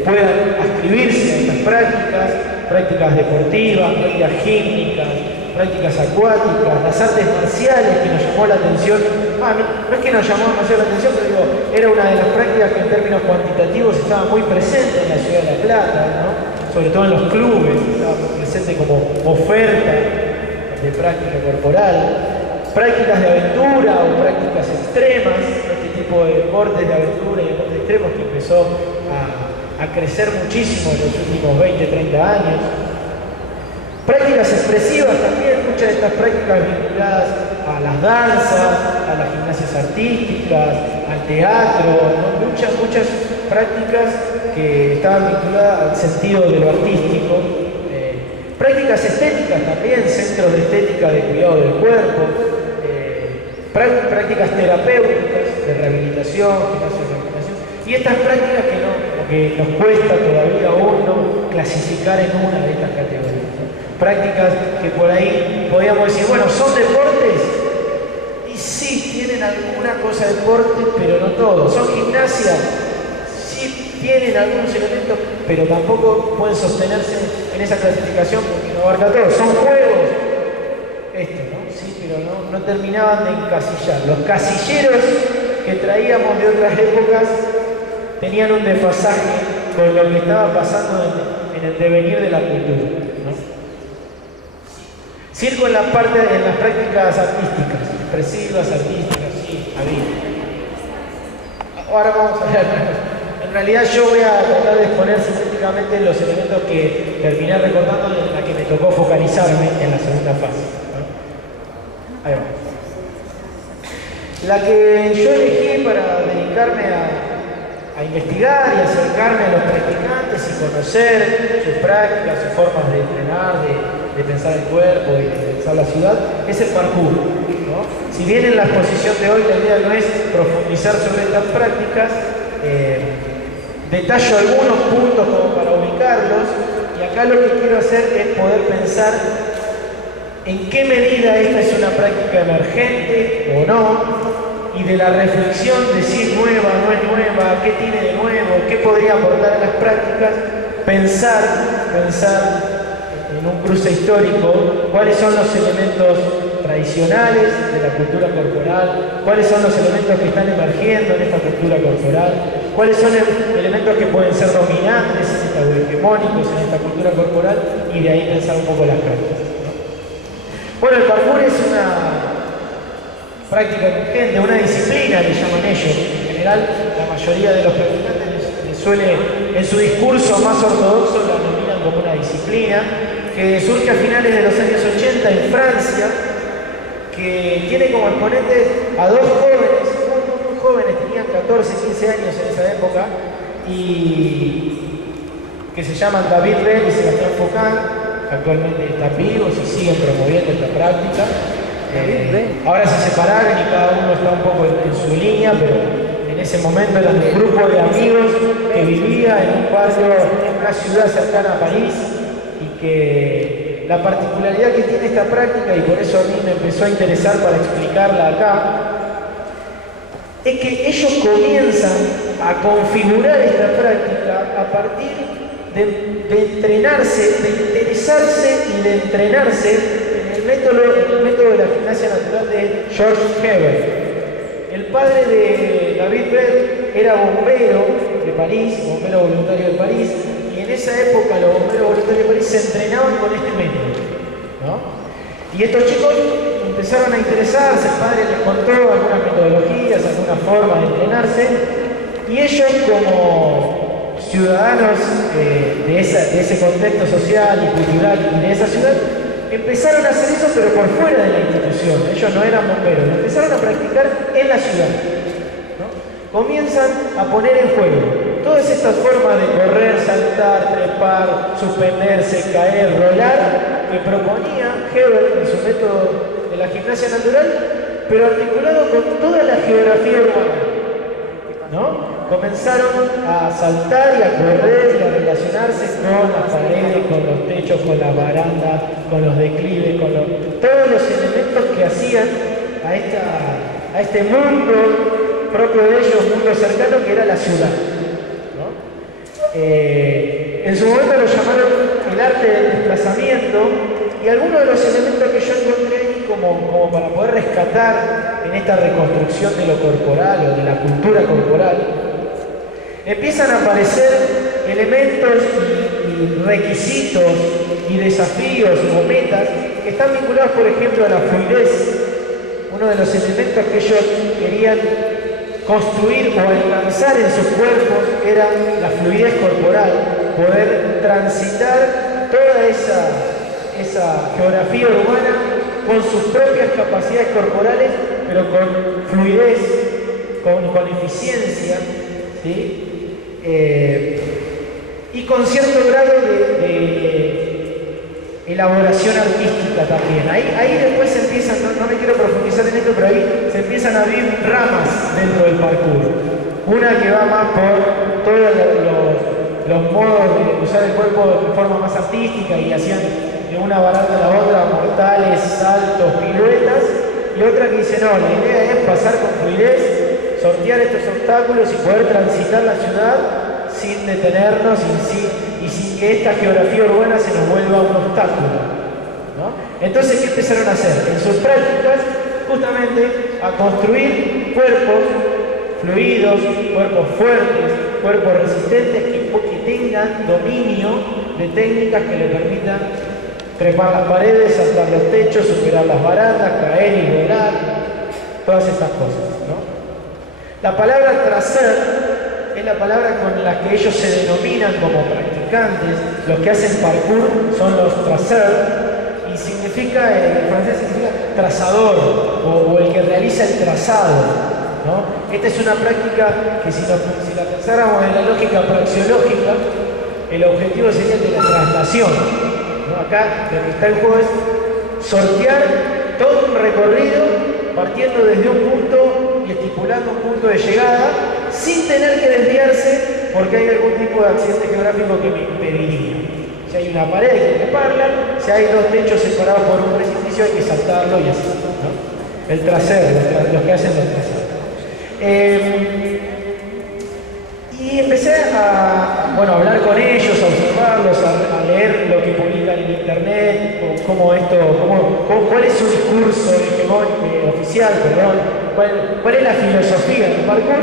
puedan adscribirse a estas prácticas deportivas, prácticas gímnicas, prácticas acuáticas, las artes marciales, que nos llamó la atención. No es que nos llamó demasiado la atención, pero digo, era una de las prácticas que en términos cuantitativos estaba muy presente en la ciudad de La Plata, ¿no? Sobre todo en los clubes, estaba presente como oferta de práctica corporal. Prácticas de aventura o prácticas extremas, este tipo de deportes de aventura y deportes extremos que empezó a crecer muchísimo en los últimos 20, 30 años. Prácticas expresivas también, muchas de estas prácticas vinculadas a las danzas, a las gimnasias artísticas, al teatro, ¿no? Muchas prácticas que estaban vinculadas al sentido de lo artístico. Prácticas estéticas también, centros de estética de cuidado del cuerpo, prácticas terapéuticas, de rehabilitación, gimnasios de rehabilitación, y estas prácticas que, como que nos cuesta todavía aún no clasificar en una de estas categorías, ¿no? Prácticas que por ahí podríamos decir, bueno, ¿son deportes? Y sí, tienen alguna cosa de deporte, pero no todo. ¿Son gimnasia? Sí, tienen algunos elementos, pero tampoco pueden sostenerse en esa clasificación porque no abarca todo. ¿Son juegos? ¿No? Sí, pero no terminaban de encasillar. Los casilleros que traíamos de otras épocas tenían un desfasaje con lo que estaba pasando en el devenir de la cultura, ¿no? Circo en las prácticas artísticas, expresivas, artísticas, sí, había. Ahora vamos a ver. En realidad yo voy a tratar de exponer sintéticamente los elementos que terminé recordando en la que me tocó focalizarme en la segunda fase, ¿no? Ahí va. La que yo elegí para dedicarme a investigar y acercarme a los practicantes y conocer sus prácticas, sus formas de entrenar, de pensar el cuerpo y de pensar la ciudad, es el parkour, ¿no? Si bien en la exposición de hoy la idea no es profundizar sobre estas prácticas, detallo algunos puntos como para ubicarlos, y acá lo que quiero hacer es poder pensar en qué medida esta es una práctica emergente o no, y de la reflexión de si es nueva, no es nueva, qué tiene de nuevo, qué podría aportar a las prácticas, pensar en un cruce histórico cuáles son los elementos tradicionales de la cultura corporal, cuáles son los elementos que están emergiendo en esta cultura corporal, cuáles son elementos que pueden ser dominantes o hegemónicos en esta cultura corporal, y de ahí pensar un poco las prácticas, ¿no? Bueno, el parkour es una práctica emergente, una disciplina le llaman ellos. En general, la mayoría de los practicantes les suele, en su discurso más ortodoxo, la denominan como una disciplina que surge a finales de los años 80 en Francia, que tiene como exponentes a dos jóvenes, muy jóvenes, tenían 14, 15 años en esa época, y que se llaman David Rell y Sebastián Foucault. Actualmente están vivos y siguen promoviendo esta práctica. Ahora se separaron y cada uno está un poco en su línea, pero en ese momento eran un grupo de amigos que vivía en un barrio, en una ciudad cercana a París, y que la particularidad que tiene esta práctica, y por eso a mí me empezó a interesar para explicarla acá, es que ellos comienzan a configurar esta práctica a partir de entrenarse, de interesarse y de entrenarse el método de la gimnasia natural de George Hebert. El padre de David Rell era bombero de París, bombero voluntario de París, y en esa época los bomberos voluntarios de París se entrenaban con este método, ¿no? Y estos chicos empezaron a interesarse, el padre les contó algunas metodologías, algunas formas de entrenarse, y ellos como ciudadanos de ese contexto social y cultural y de esa ciudad, empezaron a hacer eso, pero por fuera de la institución. Ellos no eran bomberos, lo empezaron a practicar en la ciudad, ¿no? Comienzan a poner en juego todas estas formas de correr, saltar, trepar, suspenderse, caer, rolar, que proponía Hebert en su método de la gimnasia natural, pero articulado con toda la geografía urbana, ¿no? Comenzaron a saltar y a correr y a relacionarse con las paredes, con los techos, con las barandas, con los declives, con todos los elementos que hacían a este mundo propio de ellos, mundo cercano, que era la ciudad, ¿no? En su momento lo llamaron el arte del desplazamiento, y algunos de los elementos que yo encontré ahí como para poder rescatar en esta reconstrucción de lo corporal o de la cultura corporal, empiezan a aparecer elementos y requisitos y desafíos o metas que están vinculados, por ejemplo, a la fluidez. Uno de los elementos que ellos querían construir o alcanzar en sus cuerpos era la fluidez corporal, poder transitar toda esa geografía urbana con sus propias capacidades corporales, pero con fluidez, con eficiencia, ¿sí? Y con cierto grado elaboración artística también. Ahí después se empiezan, no me quiero profundizar en esto, pero ahí se empiezan a abrir ramas dentro del parkour. Una que va más por todos los modos de usar el cuerpo de forma más artística y hacían de una barata a la otra mortales, saltos, piruetas, y otra que dice, no, la idea es pasar con fluidez, sortear estos obstáculos y poder transitar la ciudad sin detenernos y sin que esta geografía urbana se nos vuelva un obstáculo, ¿no? Entonces, ¿qué empezaron a hacer? En sus prácticas, justamente, a construir cuerpos fluidos, cuerpos fuertes, cuerpos resistentes que tengan dominio de técnicas que le permitan trepar las paredes, saltar los techos, superar las barandas, caer y volar, todas estas cosas, ¿no? La palabra tracer es la palabra con la que ellos se denominan como practicantes. Los que hacen parkour son los traceurs y significa, en francés significa trazador o el que realiza el trazado, ¿no? Esta es una práctica que si la pensáramos en la lógica praxeológica, el objetivo sería el de la traslación, ¿no? Acá lo que está en juego es sortear todo un recorrido partiendo desde un punto y estipulando un punto de llegada sin tener que desviarse porque hay algún tipo de accidente geográfico que me impediría. Si hay una pared hay que treparla, si hay dos techos separados por un precipicio hay que saltarlo y así, ¿no? El trasero, los que hacen los traseros. Y empecé a hablar con ellos, a observarlos, a leer lo que publican en internet, cuál es su discurso oficial, cuál es la filosofía del parkour,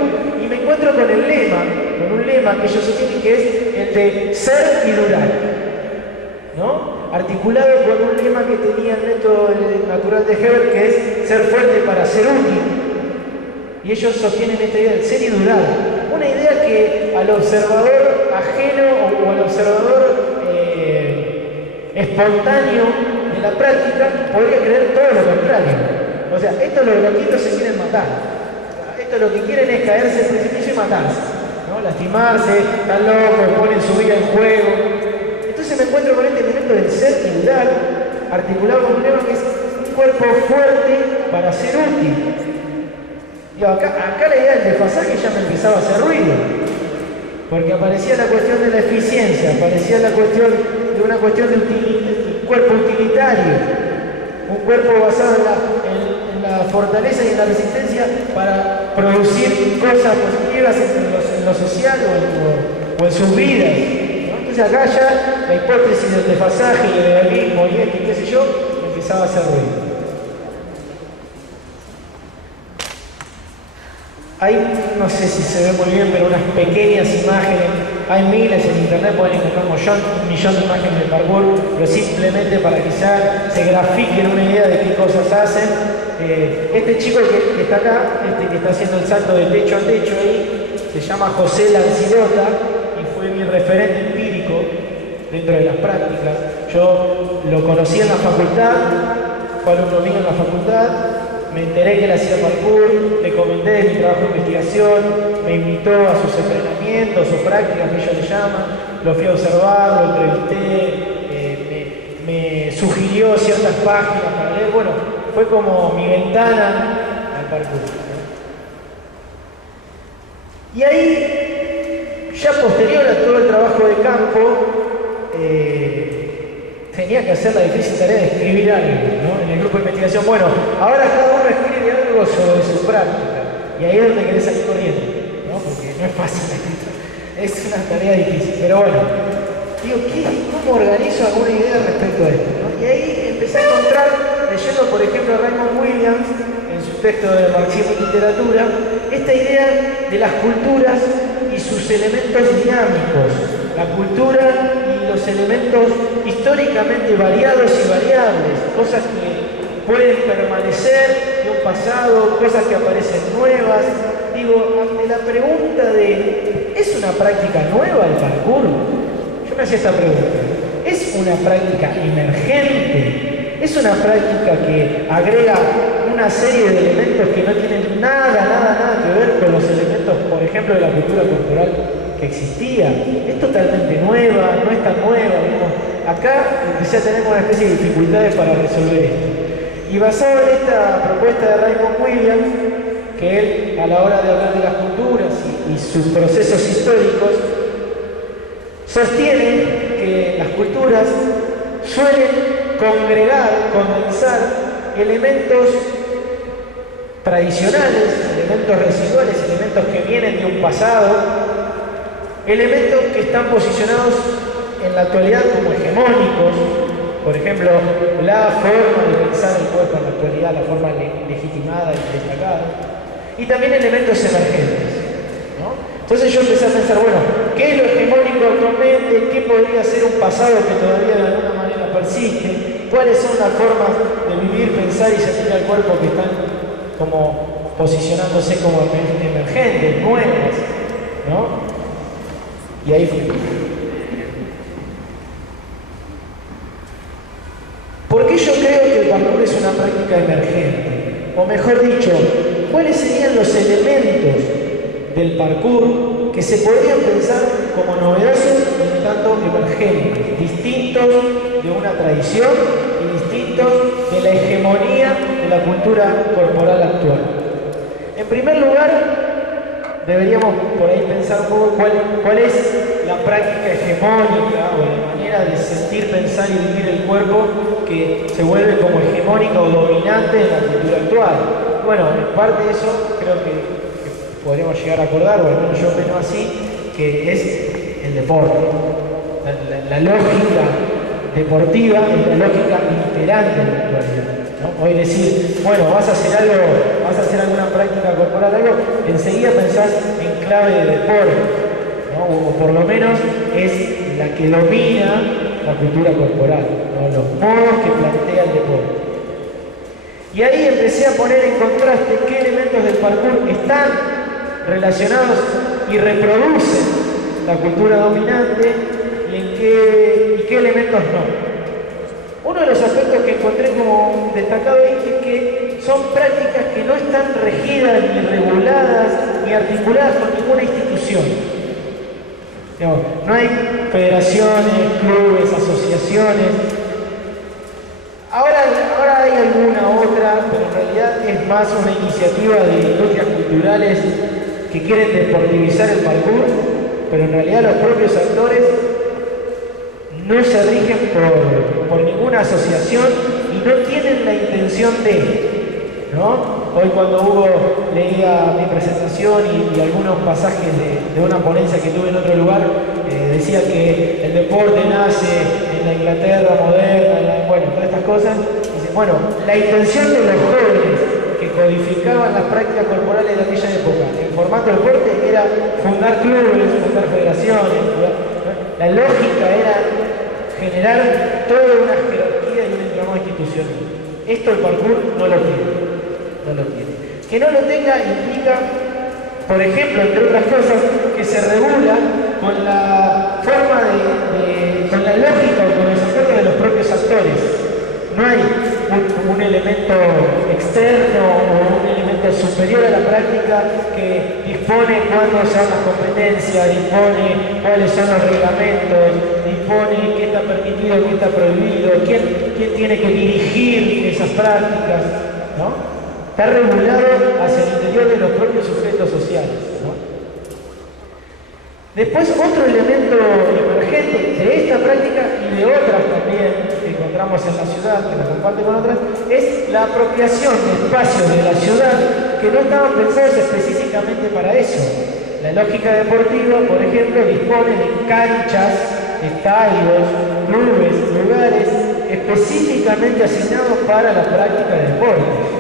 y me encuentro con un lema que ellos sostienen que es el de ser y durar, ¿no? Articulado con un lema que tenía el método natural de Hebert, que es ser fuerte para ser útil. Y ellos sostienen esta idea del ser y durar. Una idea que al observador ajeno o al observador espontáneo de la práctica podría creer todo lo contrario. O sea, estos los loquitos se quieren matar. Estos lo que quieren es caerse en precipicio y matarse, ¿no? Lastimarse, están locos, ponen su vida en juego. Entonces me encuentro con este elemento del ser y durar, articulado con un lema que es un cuerpo fuerte para ser útil. Acá la idea del desfasaje ya me empezaba a hacer ruido, porque aparecía la cuestión de la eficiencia, aparecía la cuestión de una cuestión de cuerpo utilitario, un cuerpo basado en la fortaleza y en la resistencia para producir cosas positivas en lo social o en sus vidas, ¿no? Entonces acá ya la hipótesis del desfasaje y el realismo y esto y qué sé yo, me empezaba a hacer ruido. Hay, no sé si se ve muy bien, pero unas pequeñas imágenes, hay miles en internet, pueden encontrar un millón de imágenes de parkour, pero simplemente para que ya se grafiquen una idea de qué cosas hacen. Este chico que está acá, que está haciendo el salto de techo a techo ahí, se llama José Lancirota y fue mi referente empírico dentro de las prácticas. Yo lo conocí en la facultad, fue alumno mío en la facultad. Me enteré que él hacía parkour, le comenté de mi trabajo de investigación, me invitó a sus entrenamientos o prácticas que ellos le llaman, lo fui a observar, lo entrevisté, me sugirió ciertas páginas para leer, bueno, fue como mi ventana al parkour. Y ahí, ya posterior a todo el trabajo de campo, tenía que hacer la difícil tarea de escribir algo, ¿no? En el grupo de investigación, bueno, ahora cada uno escribe algo sobre su práctica, y ahí es donde querés salir corriendo, ¿no? Porque no es fácil escribir, es una tarea difícil, pero bueno, digo, ¿cómo organizo alguna idea respecto a esto, ¿no? Y ahí empecé a encontrar, leyendo por ejemplo a Raymond Williams, en su texto de Marxismo y Literatura, esta idea de las culturas y sus elementos dinámicos, la cultura y los elementos históricamente variados y variables, cosas que pueden permanecer de un pasado, cosas que aparecen nuevas. Digo, ante la pregunta de ¿es una práctica nueva el parkour? Yo me hacía esta pregunta. ¿Es una práctica emergente? ¿Es una práctica que agrega una serie de elementos que no tienen nada que ver con los elementos por ejemplo, de la cultura corporal que existía. Es totalmente nueva, no es tan nueva, digamos. Acá ya tenemos una especie de dificultades para resolver esto. Y basado en esta propuesta de Raymond Williams, que él, a la hora de hablar de las culturas y sus procesos históricos, sostiene que las culturas suelen congregar, condensar elementos tradicionales, elementos residuales, elementos que vienen de un pasado, elementos que están posicionados en la actualidad como hegemónicos, por ejemplo, la forma de pensar el cuerpo en la actualidad, la forma legitimada y destacada, y también elementos emergentes, ¿no? Entonces yo empecé a pensar, bueno, ¿qué es lo hegemónico actualmente? ¿Qué podría ser un pasado que todavía de alguna manera persiste? ¿Cuáles son las formas de vivir, pensar y sentir al cuerpo que están como posicionándose como emergentes, nuevas, ¿no? Y ahí fui. ¿Por qué yo creo que el parkour es una práctica emergente? O mejor dicho, ¿cuáles serían los elementos del parkour que se podrían pensar como novedosos y en tanto emergentes, distintos de una tradición y distintos de la hegemonía de la cultura corporal actual? En primer lugar, deberíamos por ahí pensar un poco cuál es la práctica hegemónica o la manera de sentir, pensar y vivir el cuerpo que se vuelve como hegemónica o dominante en la cultura actual. Bueno, en parte de eso creo que podríamos llegar a acordar, o al menos yo opino así, que es el deporte. La lógica deportiva es la lógica imperante en la actualidad, ¿no? Hoy decir, bueno, vas a hacer algo, vas a hacer alguna práctica corporal, algo, enseguida pensás en clave de deporte, ¿no? O por lo menos es la que domina la cultura corporal, ¿no? Los modos que plantea el deporte. Y ahí empecé a poner en contraste qué elementos del parkour están relacionados y reproducen la cultura dominante y qué elementos no. Uno de los aspectos que encontré como destacado es que son prácticas que no están regidas, ni reguladas, ni articuladas por ninguna institución. Digamos, no hay federaciones, clubes, asociaciones. Ahora hay alguna otra, pero en realidad es más una iniciativa de industrias culturales que quieren deportivizar el parkour, pero en realidad los propios actores no se rigen por ninguna asociación y no tienen la intención de, ¿no? Hoy cuando Hugo leía mi presentación y algunos pasajes de una ponencia que tuve en otro lugar, decía que el deporte nace en la Inglaterra moderna, bueno, todas estas cosas. Dice, bueno, la intención de los jóvenes que codificaban las prácticas corporales de aquella época en formato de deporte era fundar clubes, fundar federaciones. La lógica era generar toda una jerarquía y un entramado institucional. Esto el parkour no lo tiene. No lo tiene. Que no lo tenga implica, por ejemplo, entre otras cosas, que se regula con la forma con la lógica o con los aspectos de los propios actores. No hay un elemento externo o un elemento superior a la práctica que dispone cuándo se dan las competencias, dispone cuáles son los reglamentos, dispone qué está permitido, qué está prohibido, quién tiene que dirigir esas prácticas, ¿no? Está regulado hacia el interior de los propios sujetos sociales, ¿no? Después, otro elemento emergente de esta práctica y de otras también que encontramos en la ciudad, que la comparte con otras, es la apropiación de espacios de la ciudad que no estaban pensados específicamente para eso. La lógica deportiva, por ejemplo, dispone de canchas, estadios, clubes, lugares específicamente asignados para la práctica de deportes.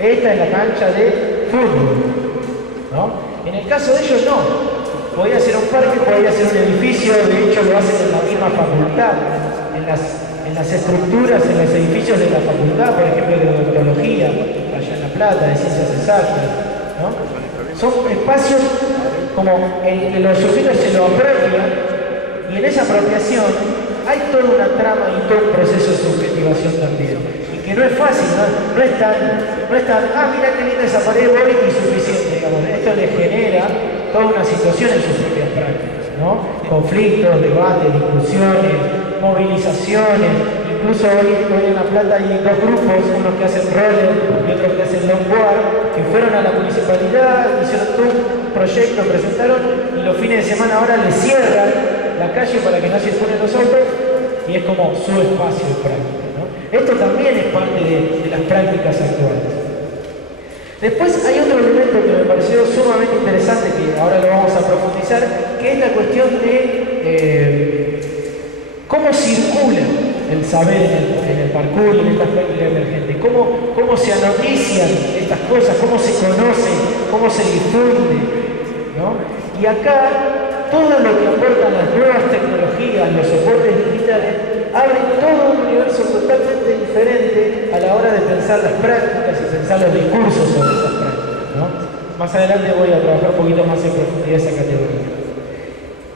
Esta es la cancha de fútbol, ¿no? En el caso de ellos no. Podía ser un parque, podía ser un edificio, de hecho lo hacen en la misma facultad, en las estructuras, en los edificios de la facultad, por ejemplo de odontología, allá en La Plata, de ciencias exactas, ¿no? Son espacios como en que los sujetos se lo apropian y en esa apropiación hay toda una trama y todo un proceso de subjetivación también. Que no es fácil, no es tan, mira qué linda esa pared, voy y suficiente, digamos. Esto le genera toda una situación en sus propias prácticas, ¿no? Conflictos, debates, discusiones, movilizaciones. Incluso hoy en La Plata hay dos grupos, unos que hacen roller y otros que hacen longboard, que fueron a la municipalidad, hicieron todo un proyecto, presentaron, y los fines de semana ahora les cierran la calle para que no circulen los autos, y es como su espacio de práctica, ¿no? Esto también es parte de las prácticas actuales. Después hay otro elemento que me pareció sumamente interesante, que ahora lo vamos a profundizar, que es la cuestión de cómo circula el saber en el parkour y en estas prácticas emergentes, cómo se anotician estas cosas, cómo se conoce, cómo se difunde, ¿no? Y acá todo lo que aportan las nuevas tecnologías, los soportes digitales, abren todo un universo totalmente diferente a la hora de pensar las prácticas y pensar los discursos sobre esas prácticas, ¿no? Más adelante voy a trabajar un poquito más en profundidad esa categoría.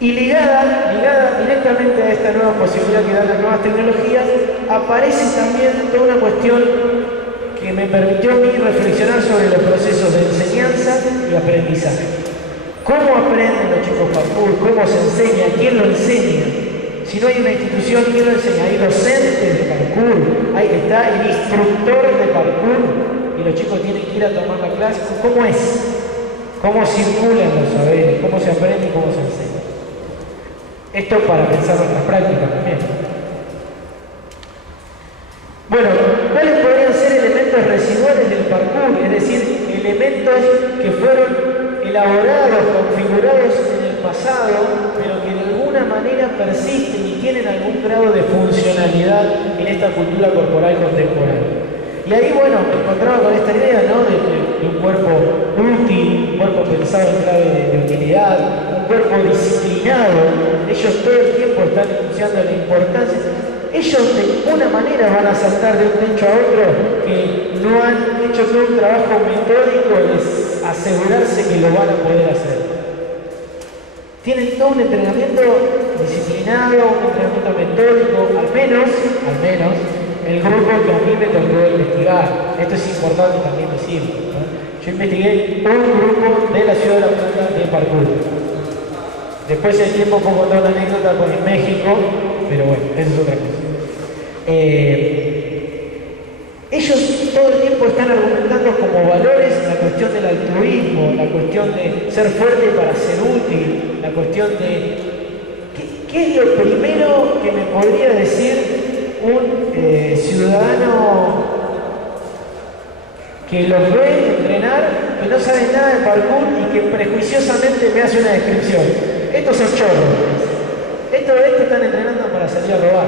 Y ligada directamente a esta nueva posibilidad que dan las nuevas tecnologías, aparece también toda una cuestión que me permitió a mí reflexionar sobre los procesos de enseñanza y aprendizaje. ¿Cómo aprenden los chicos parkour? ¿Cómo se enseña? ¿Quién lo enseña? Si no hay una institución, ¿quién lo enseña? Hay docentes de parkour, ahí está el instructor de parkour, y los chicos tienen que ir a tomar la clase. ¿Cómo es? ¿Cómo circulan los saberes? ¿Cómo se aprende y cómo se enseña? Esto para pensar nuestras prácticas también. Bueno, ¿cuáles podrían ser elementos residuales del parkour? Es decir, elementos que fueron elaborados, configurados en el pasado, pero que de alguna manera persisten y tienen algún grado de funcionalidad en esta cultura corporal contemporánea. Y ahí, bueno, me encontraba con esta idea, ¿no? De un cuerpo útil, un cuerpo pensado en clave de utilidad, un cuerpo disciplinado. Ellos todo el tiempo están enunciando la importancia. Ellos de una manera van a saltar de un techo a otro que no han hecho todo un trabajo metódico de asegurarse que lo van a poder hacer. Tienen todo un entrenamiento disciplinado, un entrenamiento metódico, al menos, el grupo que a mí me tocó investigar. Esto es importante también decirlo, ¿no? Yo investigué un grupo de la ciudad de La Plata de parkour. Después el tiempo puedo contar una anécdota con México, pero bueno, eso es otra cosa. Ellos todo el tiempo están argumentando como valores la cuestión del altruismo, la cuestión de ser fuerte para ser útil, la cuestión de ¿qué es lo primero que me podría decir un ciudadano que los ve entrenar, que no sabe nada de parkour y que prejuiciosamente me hace una descripción? Estos son chorros. Estos están entrenando para salir a robar,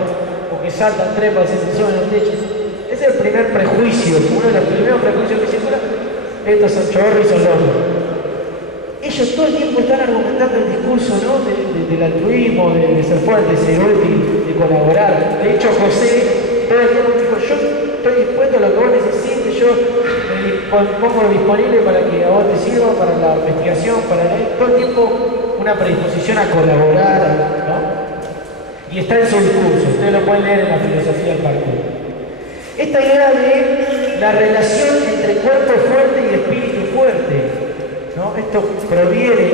porque saltan, trepan, se suben al techo. Ese es el primer prejuicio, uno de los primeros prejuicios que circula. Estos son chorros y son locos. Ellos todo el tiempo están argumentando el discurso, ¿no? del altruismo, de ser fuerte, ser útil, de colaborar. De hecho, José todo el tiempo dijo, yo estoy dispuesto a lo que vos necesites, yo me pongo disponible para que a vos te sirva, para la investigación, para todo el tiempo una predisposición a colaborar, ¿no? Y está en su discurso, ustedes lo pueden leer en la filosofía del parkour. Esta idea de la relación entre cuerpo fuerte y espíritu fuerte, ¿no? Esto proviene,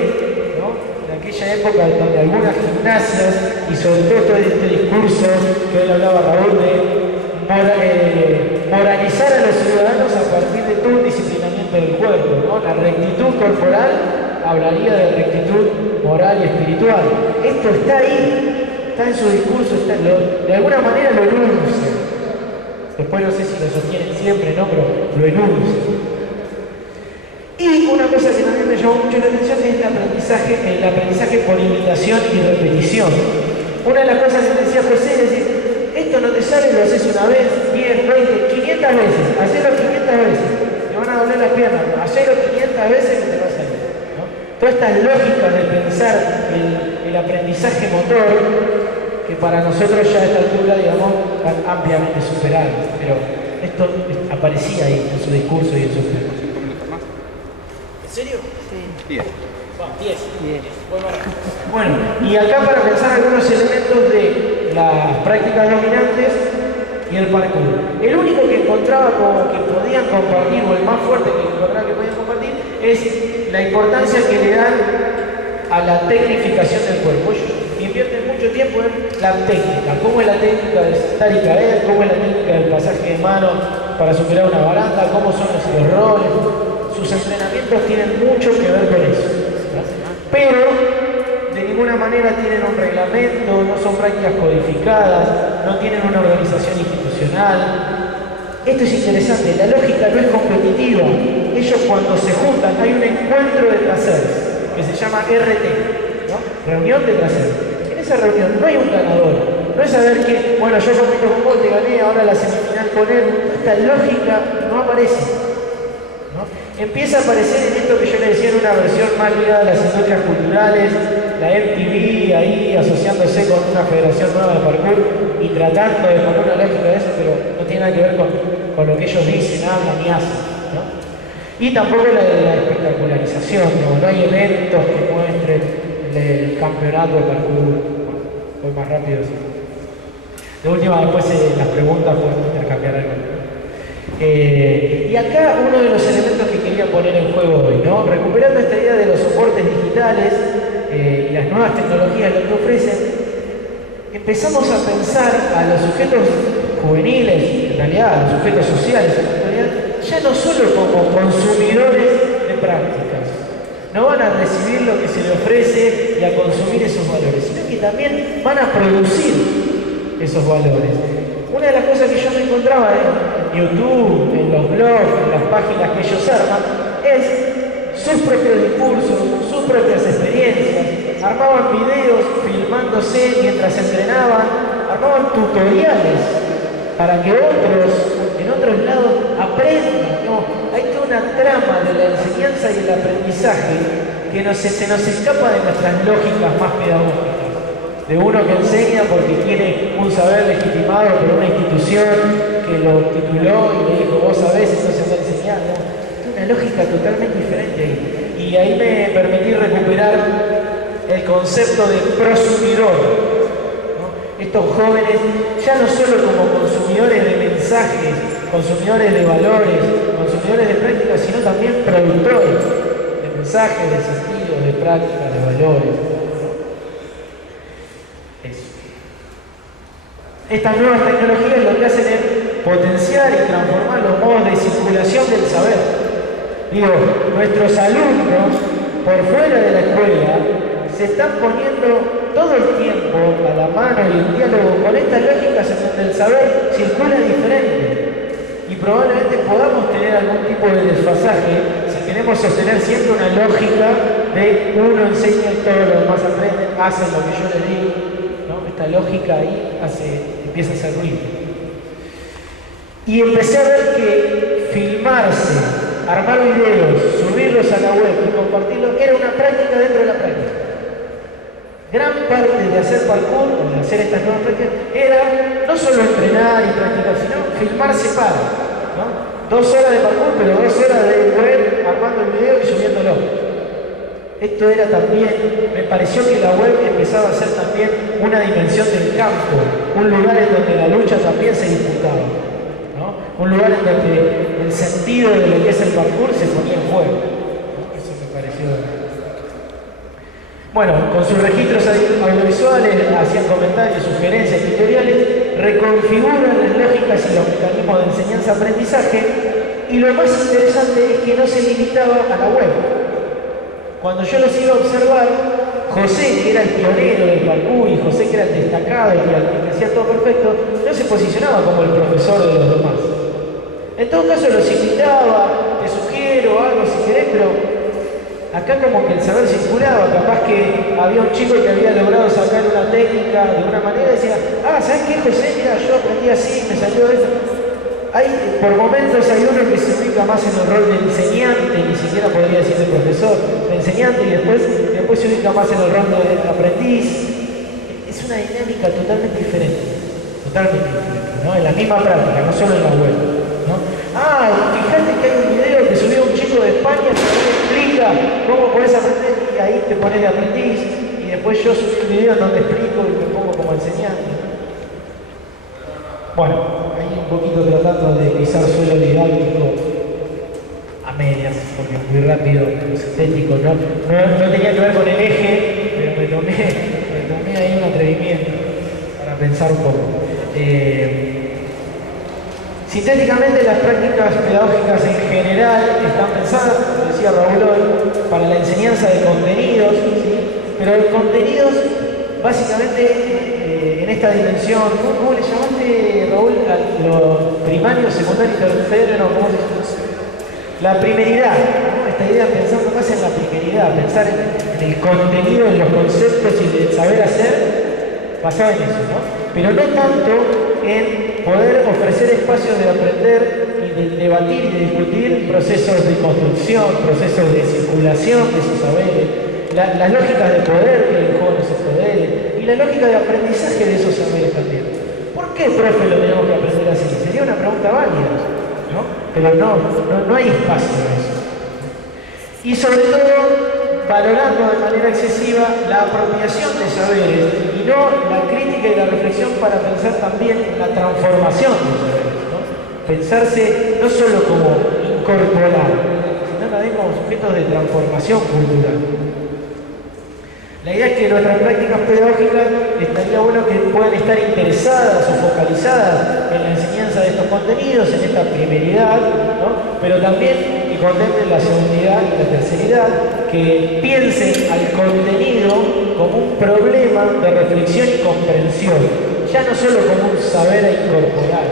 ¿no?, de aquella época donde algunas gimnasias, y sobre todo este discurso que hoy hablaba Raúl de moralizar a los ciudadanos a partir de todo un disciplinamiento del cuerpo, ¿no? La rectitud corporal hablaría de rectitud moral y espiritual. Esto está ahí, está en su discurso, de alguna manera lo enuncia. Después no sé si lo sostienen siempre, ¿no?, pero lo enuncia. Y una cosa que también me llamó mucho la atención es el aprendizaje por imitación y repetición. Una de las cosas que me decía José es decir, esto no te sale, lo haces una vez, 10, 20, 500 veces, hacelo 500 veces, te van a doler las piernas, hacelo 500 veces que te va a salir, ¿no? Todas estas lógicas de pensar el aprendizaje motor, que para nosotros ya a esta altura, digamos, están ampliamente superados, pero esto aparecía ahí en su discurso y en su tema. ¿En serio? Sí. 10. Bueno, 10. Bueno, y acá para pensar algunos elementos de las prácticas dominantes y el parkour. El único que encontraba como que podían compartir, o el más fuerte que encontraba que podían compartir, es la importancia que le dan a la tecnificación del cuerpo. Ellos invierten mucho tiempo en la técnica. ¿Cómo es la técnica de saltar y caer? ¿Cómo es la técnica del pasaje de mano para superar una baranda? ¿Cómo son los roles? Sus entrenamientos tienen mucho que ver con eso, ¿no? Pero de ninguna manera tienen un reglamento, no son prácticas codificadas, no tienen una organización institucional. Esto es interesante, la lógica no es competitiva. Ellos cuando se juntan, hay un encuentro de placeres, que se llama RT, ¿no? Reunión de placeres. En esa reunión no hay un ganador, no es saber que, bueno, yo compito con vos, te gané, ahora la semifinal con él. Esta lógica no aparece, ¿no? Empieza a aparecer en esto que yo le decía en una versión más ligada a las industrias culturales, la MTV ahí asociándose con una federación nueva de parkour y tratando de poner una lógica de eso, pero no tiene nada que ver con lo que ellos dicen, hablan y hacen, ¿no? Y tampoco la espectacularización, ¿no? No hay eventos que muestren el campeonato de parkour. Voy más rápido, sí. De última, después las preguntas podemos intercambiar algo. Y acá uno de los elementos que quería poner en juego hoy, ¿no? Recuperando esta idea de los soportes digitales y las nuevas tecnologías lo que ofrecen, empezamos a pensar a los sujetos juveniles, en realidad a los sujetos sociales en la actualidad, ya no solo como consumidores de prácticas, no van a recibir lo que se les ofrece y a consumir esos valores, sino que también van a producir esos valores. Una de las cosas que yo me encontraba en YouTube, en los blogs, en las páginas que ellos arman, es sus propios discursos, sus propias experiencias. Armaban videos filmándose mientras entrenaban, armaban tutoriales para que otros, en otros lados, aprendan, ¿no? Hay toda una trama de la enseñanza y el aprendizaje que se nos escapa de nuestras lógicas más pedagógicas. De uno que enseña porque tiene un saber legitimado por una institución que lo tituló y le dijo, vos sabés, entonces va a enseñar, ¿no? Es una lógica totalmente diferente ahí. Y ahí me permití recuperar el concepto de prosumidor, ¿no? Estos jóvenes, ya no solo como consumidores de mensajes, consumidores de valores, consumidores de prácticas, sino también productores de mensajes, de sentidos, de prácticas, de valores. Estas nuevas tecnologías lo que hacen es potenciar y transformar los modos de circulación del saber. Digo, nuestros alumnos, por fuera de la escuela, se están poniendo todo el tiempo a la mano y en diálogo con estas lógicas en donde el saber circula diferente. Y probablemente podamos tener algún tipo de desfasaje si queremos sostener siempre una lógica de uno enseña y todos los demás aprenden, hacen lo que yo les digo, ¿no? Esta lógica ahí empieza a hacer ruido. Y empecé a ver que filmarse, armar videos, subirlos a la web y compartirlos era una práctica dentro de la práctica. Gran parte de hacer parkour, o de hacer estas nuevas prácticas, era no solo entrenar y practicar, sino filmarse para, ¿no? 2 horas de parkour, pero 2 horas de web armando el video y subiéndolo. Esto era también, me pareció que la web empezaba a ser también una dimensión del campo, un lugar en donde la lucha también se disputaba, ¿no? Un lugar en donde el sentido de lo que es el parkour se ponía en juego, ¿no? Eso me pareció. Bueno, con sus registros audiovisuales, hacían comentarios, sugerencias, tutoriales, reconfiguran las lógicas y los mecanismos de enseñanza-aprendizaje, y lo más interesante es que no se limitaba a la web. Cuando yo los iba a observar, José, que era el pionero del parkour, y José, que era el destacado y el que hacía todo perfecto, no se posicionaba como el profesor de los demás. En todo caso los invitaba, te sugiero algo si querés, pero acá como que el saber circulaba. Capaz que había un chico que había logrado sacar una técnica de una manera y decía, ¿sabes qué, José? Mira, yo aprendí así, me salió esto. Por momentos hay uno que se ubica más en el rol de enseñante, ni siquiera podría decir de profesor, de enseñante, y después se ubica más en el rol de aprendiz. Es una dinámica totalmente diferente, ¿no? En la misma práctica, no solo en la web, ¿no? Fíjate que hay un video que subió un chico de España que te explica cómo podés aprender, y ahí te pones de aprendiz, y después yo subí un video donde explico y me pongo como enseñante. Bueno, ahí un poquito tratando de pisar suelo didáctico a medias, porque muy rápido, sintético, no tenía que ver con el eje, pero me tomé ahí un atrevimiento para pensar un poco. Sintéticamente, las prácticas pedagógicas en general están pensadas, como decía Raúl hoy, para la enseñanza de contenidos, ¿sí? Pero de contenidos, básicamente, en esta dimensión, ¿cómo le llamaste, Raúl, a lo primario, secundario y tercero? No, ¿cómo se llama? La primeridad, ¿no? Esta idea pensando más en la primeridad, pensar en el contenido, en los conceptos y el saber hacer, basado en eso, ¿no? Pero no tanto en poder ofrecer espacios de aprender y de debatir y de discutir procesos de construcción, procesos de circulación de esos saberes, las lógicas de poder que hay en juego en esos poderes y la lógica de aprendizaje de esos saberes también. ¿Por qué, profe, lo tenemos que aprender así? Sería una pregunta válida, ¿no? Pero no hay espacio en eso. Y sobre todo, valorando de manera excesiva la apropiación de saberes y no la crítica y la reflexión para pensar también en la transformación de saberes, ¿no? Pensarse no solo como incorporar, sino también como sujetos de transformación cultural. La idea es que nuestras prácticas pedagógicas estaría bueno que puedan estar interesadas o focalizadas en la enseñanza de estos contenidos, en esta primeridad, ¿no? Pero también que contemplen la segundidad y la terceridad, que piensen al contenido como un problema de reflexión y comprensión, ya no solo como un saber a incorporar,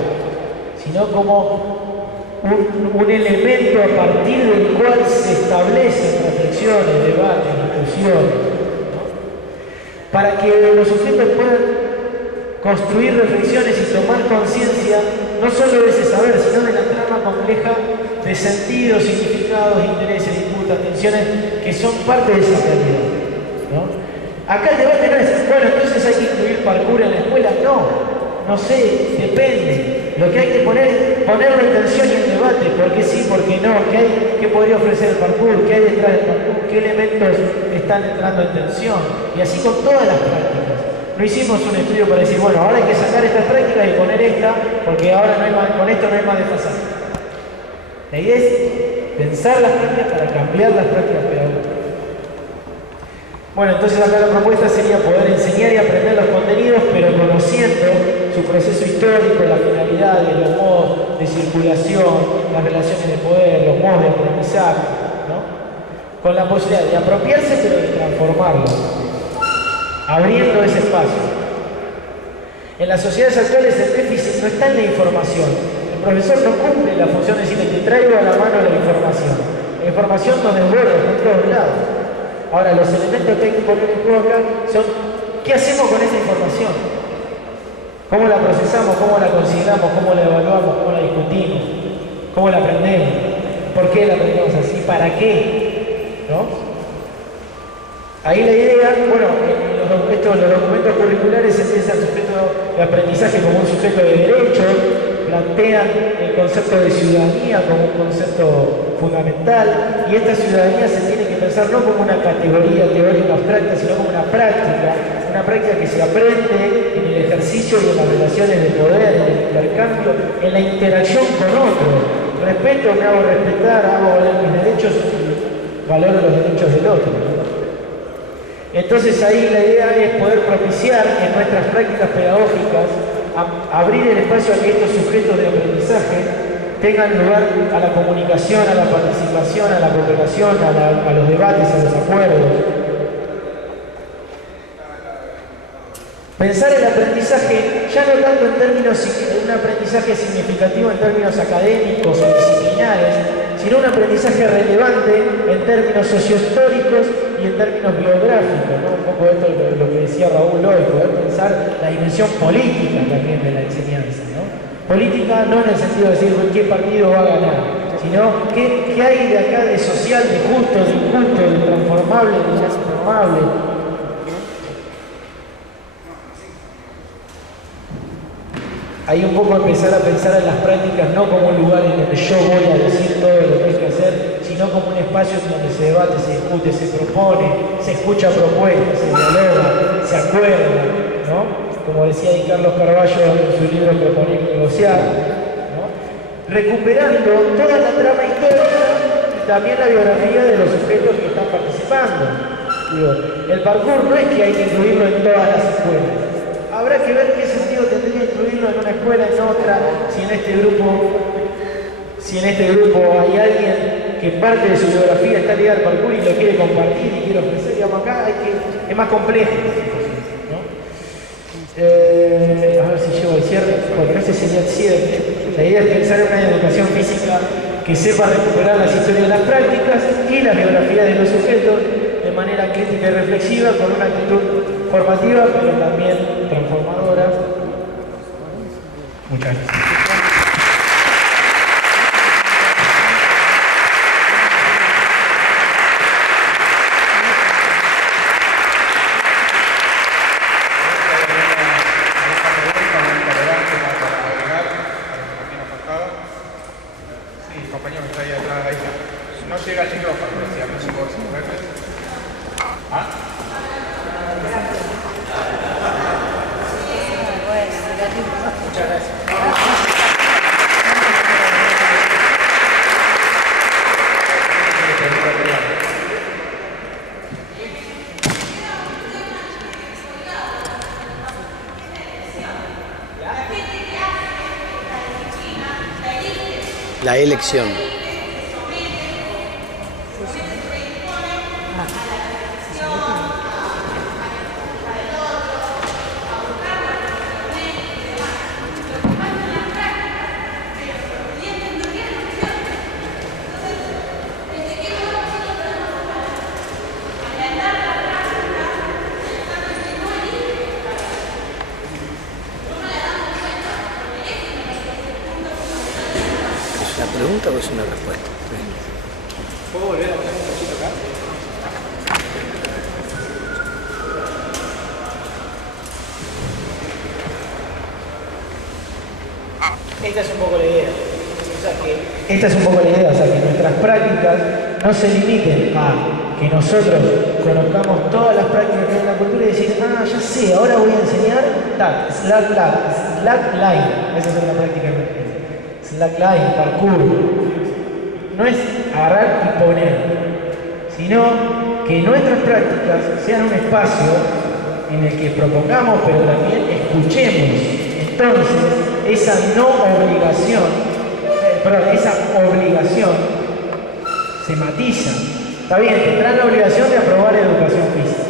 sino como un elemento a partir del cual se establecen reflexiones, debates, discusiones, para que los sujetos puedan construir reflexiones y tomar conciencia no solo de ese saber, sino de la trama compleja de sentidos, significados, intereses, disputas, tensiones que son parte de esa realidad, ¿no? Acá el debate no es, bueno, entonces hay que incluir parkour en la escuela. No sé, depende. Lo que hay que ponerlo en tensión y en debate, porque sí, porque no, qué podría ofrecer el parkour, qué hay detrás del parkour, qué elementos están entrando en tensión, y así con todas las prácticas. No hicimos un estudio para decir, bueno, ahora hay que sacar estas prácticas y poner esta, porque ahora con esto no hay más desfasaje. La idea es pensar las prácticas para cambiar las prácticas pedagógicas. Bueno, entonces acá la propuesta sería poder enseñar y aprender los contenidos, pero conociendo su proceso histórico, las finalidades, los modos de circulación, las relaciones de poder, los modos de aprendizaje, ¿no? Con la posibilidad de apropiarse, pero de transformarlo, abriendo ese espacio. En las sociedades actuales el déficit no está en la información. El profesor no cumple la función de decir, te traigo a la mano la información. La información nos desborda por todos lados. Ahora, los elementos que hay que poner en juego acá son ¿qué hacemos con esa información? ¿Cómo la procesamos? ¿Cómo la consideramos? ¿Cómo la evaluamos? ¿Cómo la discutimos? ¿Cómo la aprendemos? ¿Por qué la aprendemos así? ¿Para qué? ¿No? Ahí la idea, bueno, los documentos curriculares se piensa el sujeto de aprendizaje como un sujeto de derecho, plantean el concepto de ciudadanía como un concepto fundamental, y esta ciudadanía se tiene que pensar no como una categoría teórica abstracta, sino como una práctica que se aprende en el ejercicio y en las relaciones de poder, en el intercambio, en la interacción con otros. Respeto, me hago respetar, hago valer mis derechos y valoro los derechos del otro, ¿no? Entonces ahí la idea es poder propiciar en nuestras prácticas pedagógicas abrir el espacio a que estos sujetos de aprendizaje tengan lugar a la comunicación, a la participación, a la cooperación, a los debates, a los acuerdos. Pensar el aprendizaje ya no tanto en términos de un aprendizaje significativo en términos académicos o disciplinares, sino un aprendizaje relevante en términos sociohistóricos y en términos biográficos, ¿no? Un poco esto es lo que decía Raúl hoy, poder pensar la dimensión política también de la enseñanza, ¿no? Política no en el sentido de decir qué partido va a ganar, sino qué hay de acá de social, de justo, de injusto, de transformable, de intransformable. Ahí un poco empezar a pensar en las prácticas no como un lugar en donde yo voy a decir todo lo que hay que hacer, sino como un espacio en donde se debate, se discute, se propone, se escucha propuestas, se dialoga, se acuerda, ¿no? Como decía Di Carlos Carvalho en su libro Proponer y Negociar, ¿no? Recuperando toda la trama histórica también la biografía de los sujetos que están participando. Digo, el parkour no es que hay que incluirlo en todas las escuelas. Habrá que ver qué sentido tendría incluirlo en una escuela, en otra, si en este grupo hay alguien que parte de su biografía está ligada al parkour y lo quiere compartir y quiere ofrecer. Digamos, acá es más complejo, ¿no? A ver si llego al cierre, porque ese sería el cierre. La idea es pensar en una educación física que sepa recuperar las historias de las prácticas y la biografía de los sujetos de manera crítica y reflexiva, con una actitud formativa, pero también transformadora. Muchas gracias. La elección. ¿Es una pregunta o es una respuesta? ¿Puedo volver a poner un poquito acá? Esta es un poco la idea. O sea, que nuestras prácticas no se limiten a que nosotros conozcamos todas las prácticas que hay en la cultura y decir, ya sé, ahora voy a enseñar slackline. Esa es una práctica emergente. Slackline, parkour. No es agarrar y poner, sino que nuestras prácticas sean un espacio en el que propongamos, pero también escuchemos. Entonces, esa obligación se matiza. Está bien, tendrán la obligación de aprobar educación física,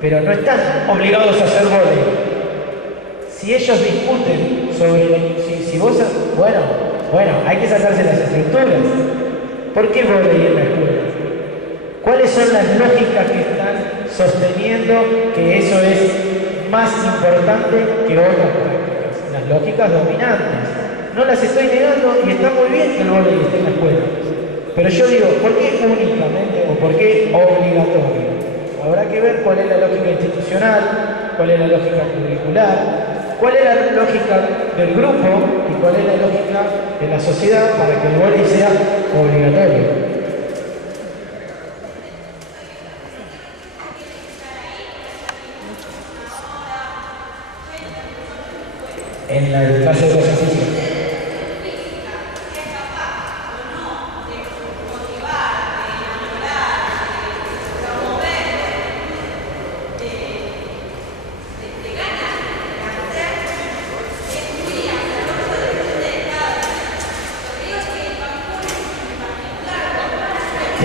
pero no están obligados a hacer vóley. Si ellos discuten sobre si vos... Bueno, hay que sacarse las estructuras. ¿Por qué vóley en la escuela? ¿Cuáles son las lógicas que están sosteniendo que eso es más importante que otras prácticas? Las lógicas dominantes. No las estoy negando y está muy bien que el vóley esté en la escuela. Pero yo digo, ¿por qué únicamente o por qué obligatorio? Habrá que ver cuál es la lógica institucional, cuál es la lógica curricular, cuál es la lógica del grupo y cuál es la lógica de la sociedad para que el vóley sea obligatorio. En el caso de los ejercicios.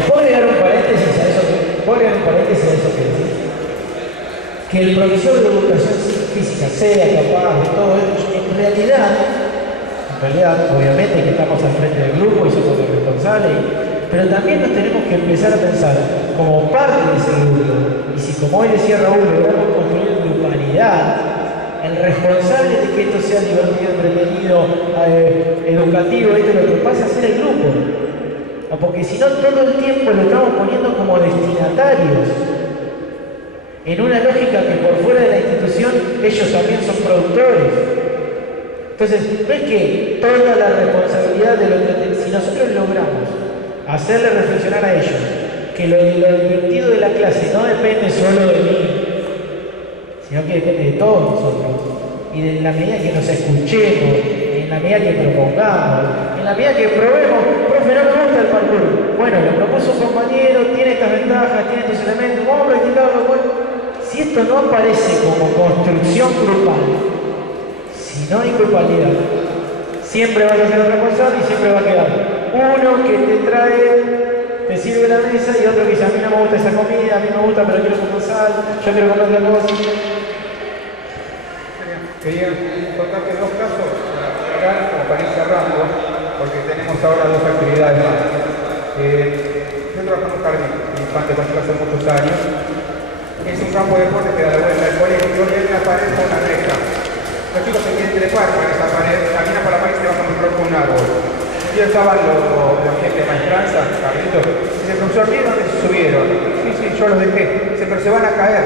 ¿Puedo agregar un paréntesis a eso que decís? Que el profesor de educación física sea capaz de todo esto, en realidad, obviamente que estamos al frente del grupo y somos los responsables, pero también nos tenemos que empezar a pensar como parte de ese grupo. Y si, como hoy decía Raúl, logramos construir grupalidad, el responsable de que esto sea divertido, entretenido, educativo, esto es lo que pasa a ser el grupo. Porque si no, todo el tiempo lo estamos poniendo como destinatarios en una lógica que por fuera de la institución ellos también son productores. Entonces, no es que toda la responsabilidad de lo que... Si nosotros logramos hacerle reflexionar a ellos que lo divertido de la clase no depende solo de mí, sino que depende de todos nosotros, y de la medida que nos escuchemos, en la medida que propongamos, en la medida que probemos, profe, no me gusta el parkour. Bueno, lo propuso un compañero, tiene estas ventajas, tiene estos elementos, vamos a practicarlo. Bueno, si esto no aparece como construcción grupal, si no hay grupalidad, siempre vas a hacer otra cosa y siempre va a quedar uno que te trae, te sirve la mesa y otro que dice, a mí no me gusta esa comida, a mí me gusta pero quiero comer sal, yo quiero comer otra cosa. Quería contarte dos casos acá, como para ir cerrando, porque tenemos ahora dos actividades más. Yo trabajo en un jardín infante cuando hace muchos años. Es un campo de deporte que da la vuelta del colegio y hay una pared con una reja. Los chicos se quieren trepar por esa pared, caminan por la pared y se van a encontrar con un árbol. Un día estaban los gente de maestranza, Carlitos, dice, profesor, ¿vieron dónde se subieron? Sí, yo los dejé. Dice, pero se van a caer.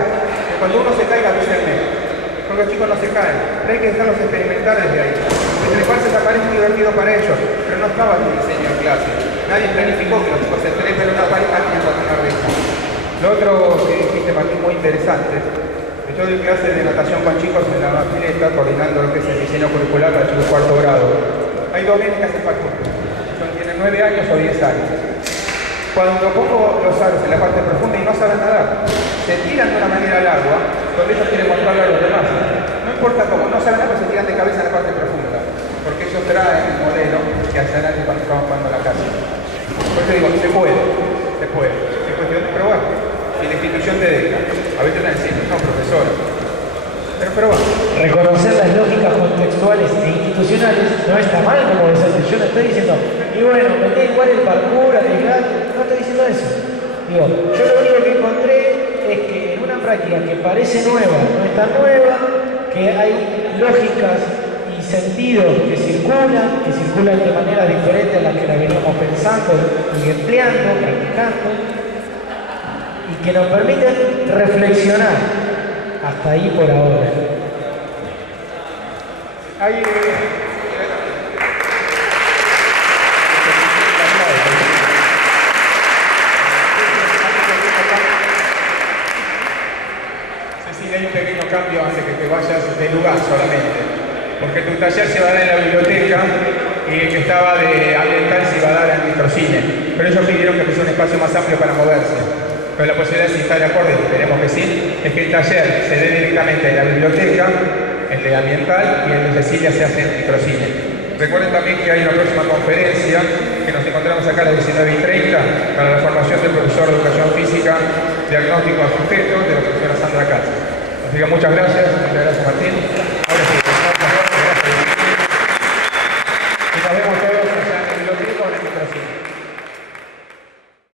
Cuando uno se caiga, avísenme. Porque los chicos no se caen, pero hay que dejarlos experimentar desde ahí. El treparse esa pared es muy divertido para ellos, pero no estaba en el diseño en clase. Nadie planificó que los chicos se trepen en una pared caminando con una reja. Lo otro que dijiste para mí muy interesante, yo doy clases de natación con chicos en la pileta, coordinando lo que es el diseño curricular para chicos de cuarto grado. Hay dos nenes que hacen parkour, tienen 9 años o 10 años. Cuando pongo los aros en la parte profunda y no saben nadar, se tiran de una manera al agua, donde ellos quieren mostrarle a los demás. No importa cómo, no saben nada, pero se tiran de cabeza en la parte profunda, porque ellos traen el modelo que hacen antes cuando estaban jugando a la casa. Por eso digo, se puede. Es cuestión de probar. Y la institución te deja. A veces te decimos, no, profesor. Pero bueno. Reconocer las lógicas contextuales e institucionales no está mal, como decís. Yo no estoy diciendo, y bueno, meté igual el parkour, arriesgar, no estoy diciendo eso. Digo, yo lo único que encontré es que en una práctica que parece nueva, no es tan nueva, que hay lógicas y sentidos que circulan de manera diferente a las que la veníamos pensando y empleando, practicando, y que nos permiten reflexionar. Hasta ahí por ahora. Hay, Cecilia, hay un pequeño cambio antes que te vayas de lugar solamente, porque tu taller se va a dar en la biblioteca y el que estaba de ambiental se iba a dar en microcine, pero ellos pidieron que fuese un espacio más amplio para moverse. Pero la posibilidad, si está de acuerdo, y esperemos que sí, es que el taller se dé directamente en la biblioteca, el de ambiental, y el de Cecilia se hace en microcine. Recuerden también que hay una próxima conferencia que nos encontramos acá a las 19:30 para la formación del profesor de Educación Física, Diagnóstico a Sujetos, de la profesora Sandra Katz. Así que muchas gracias Martín. Ahora sí,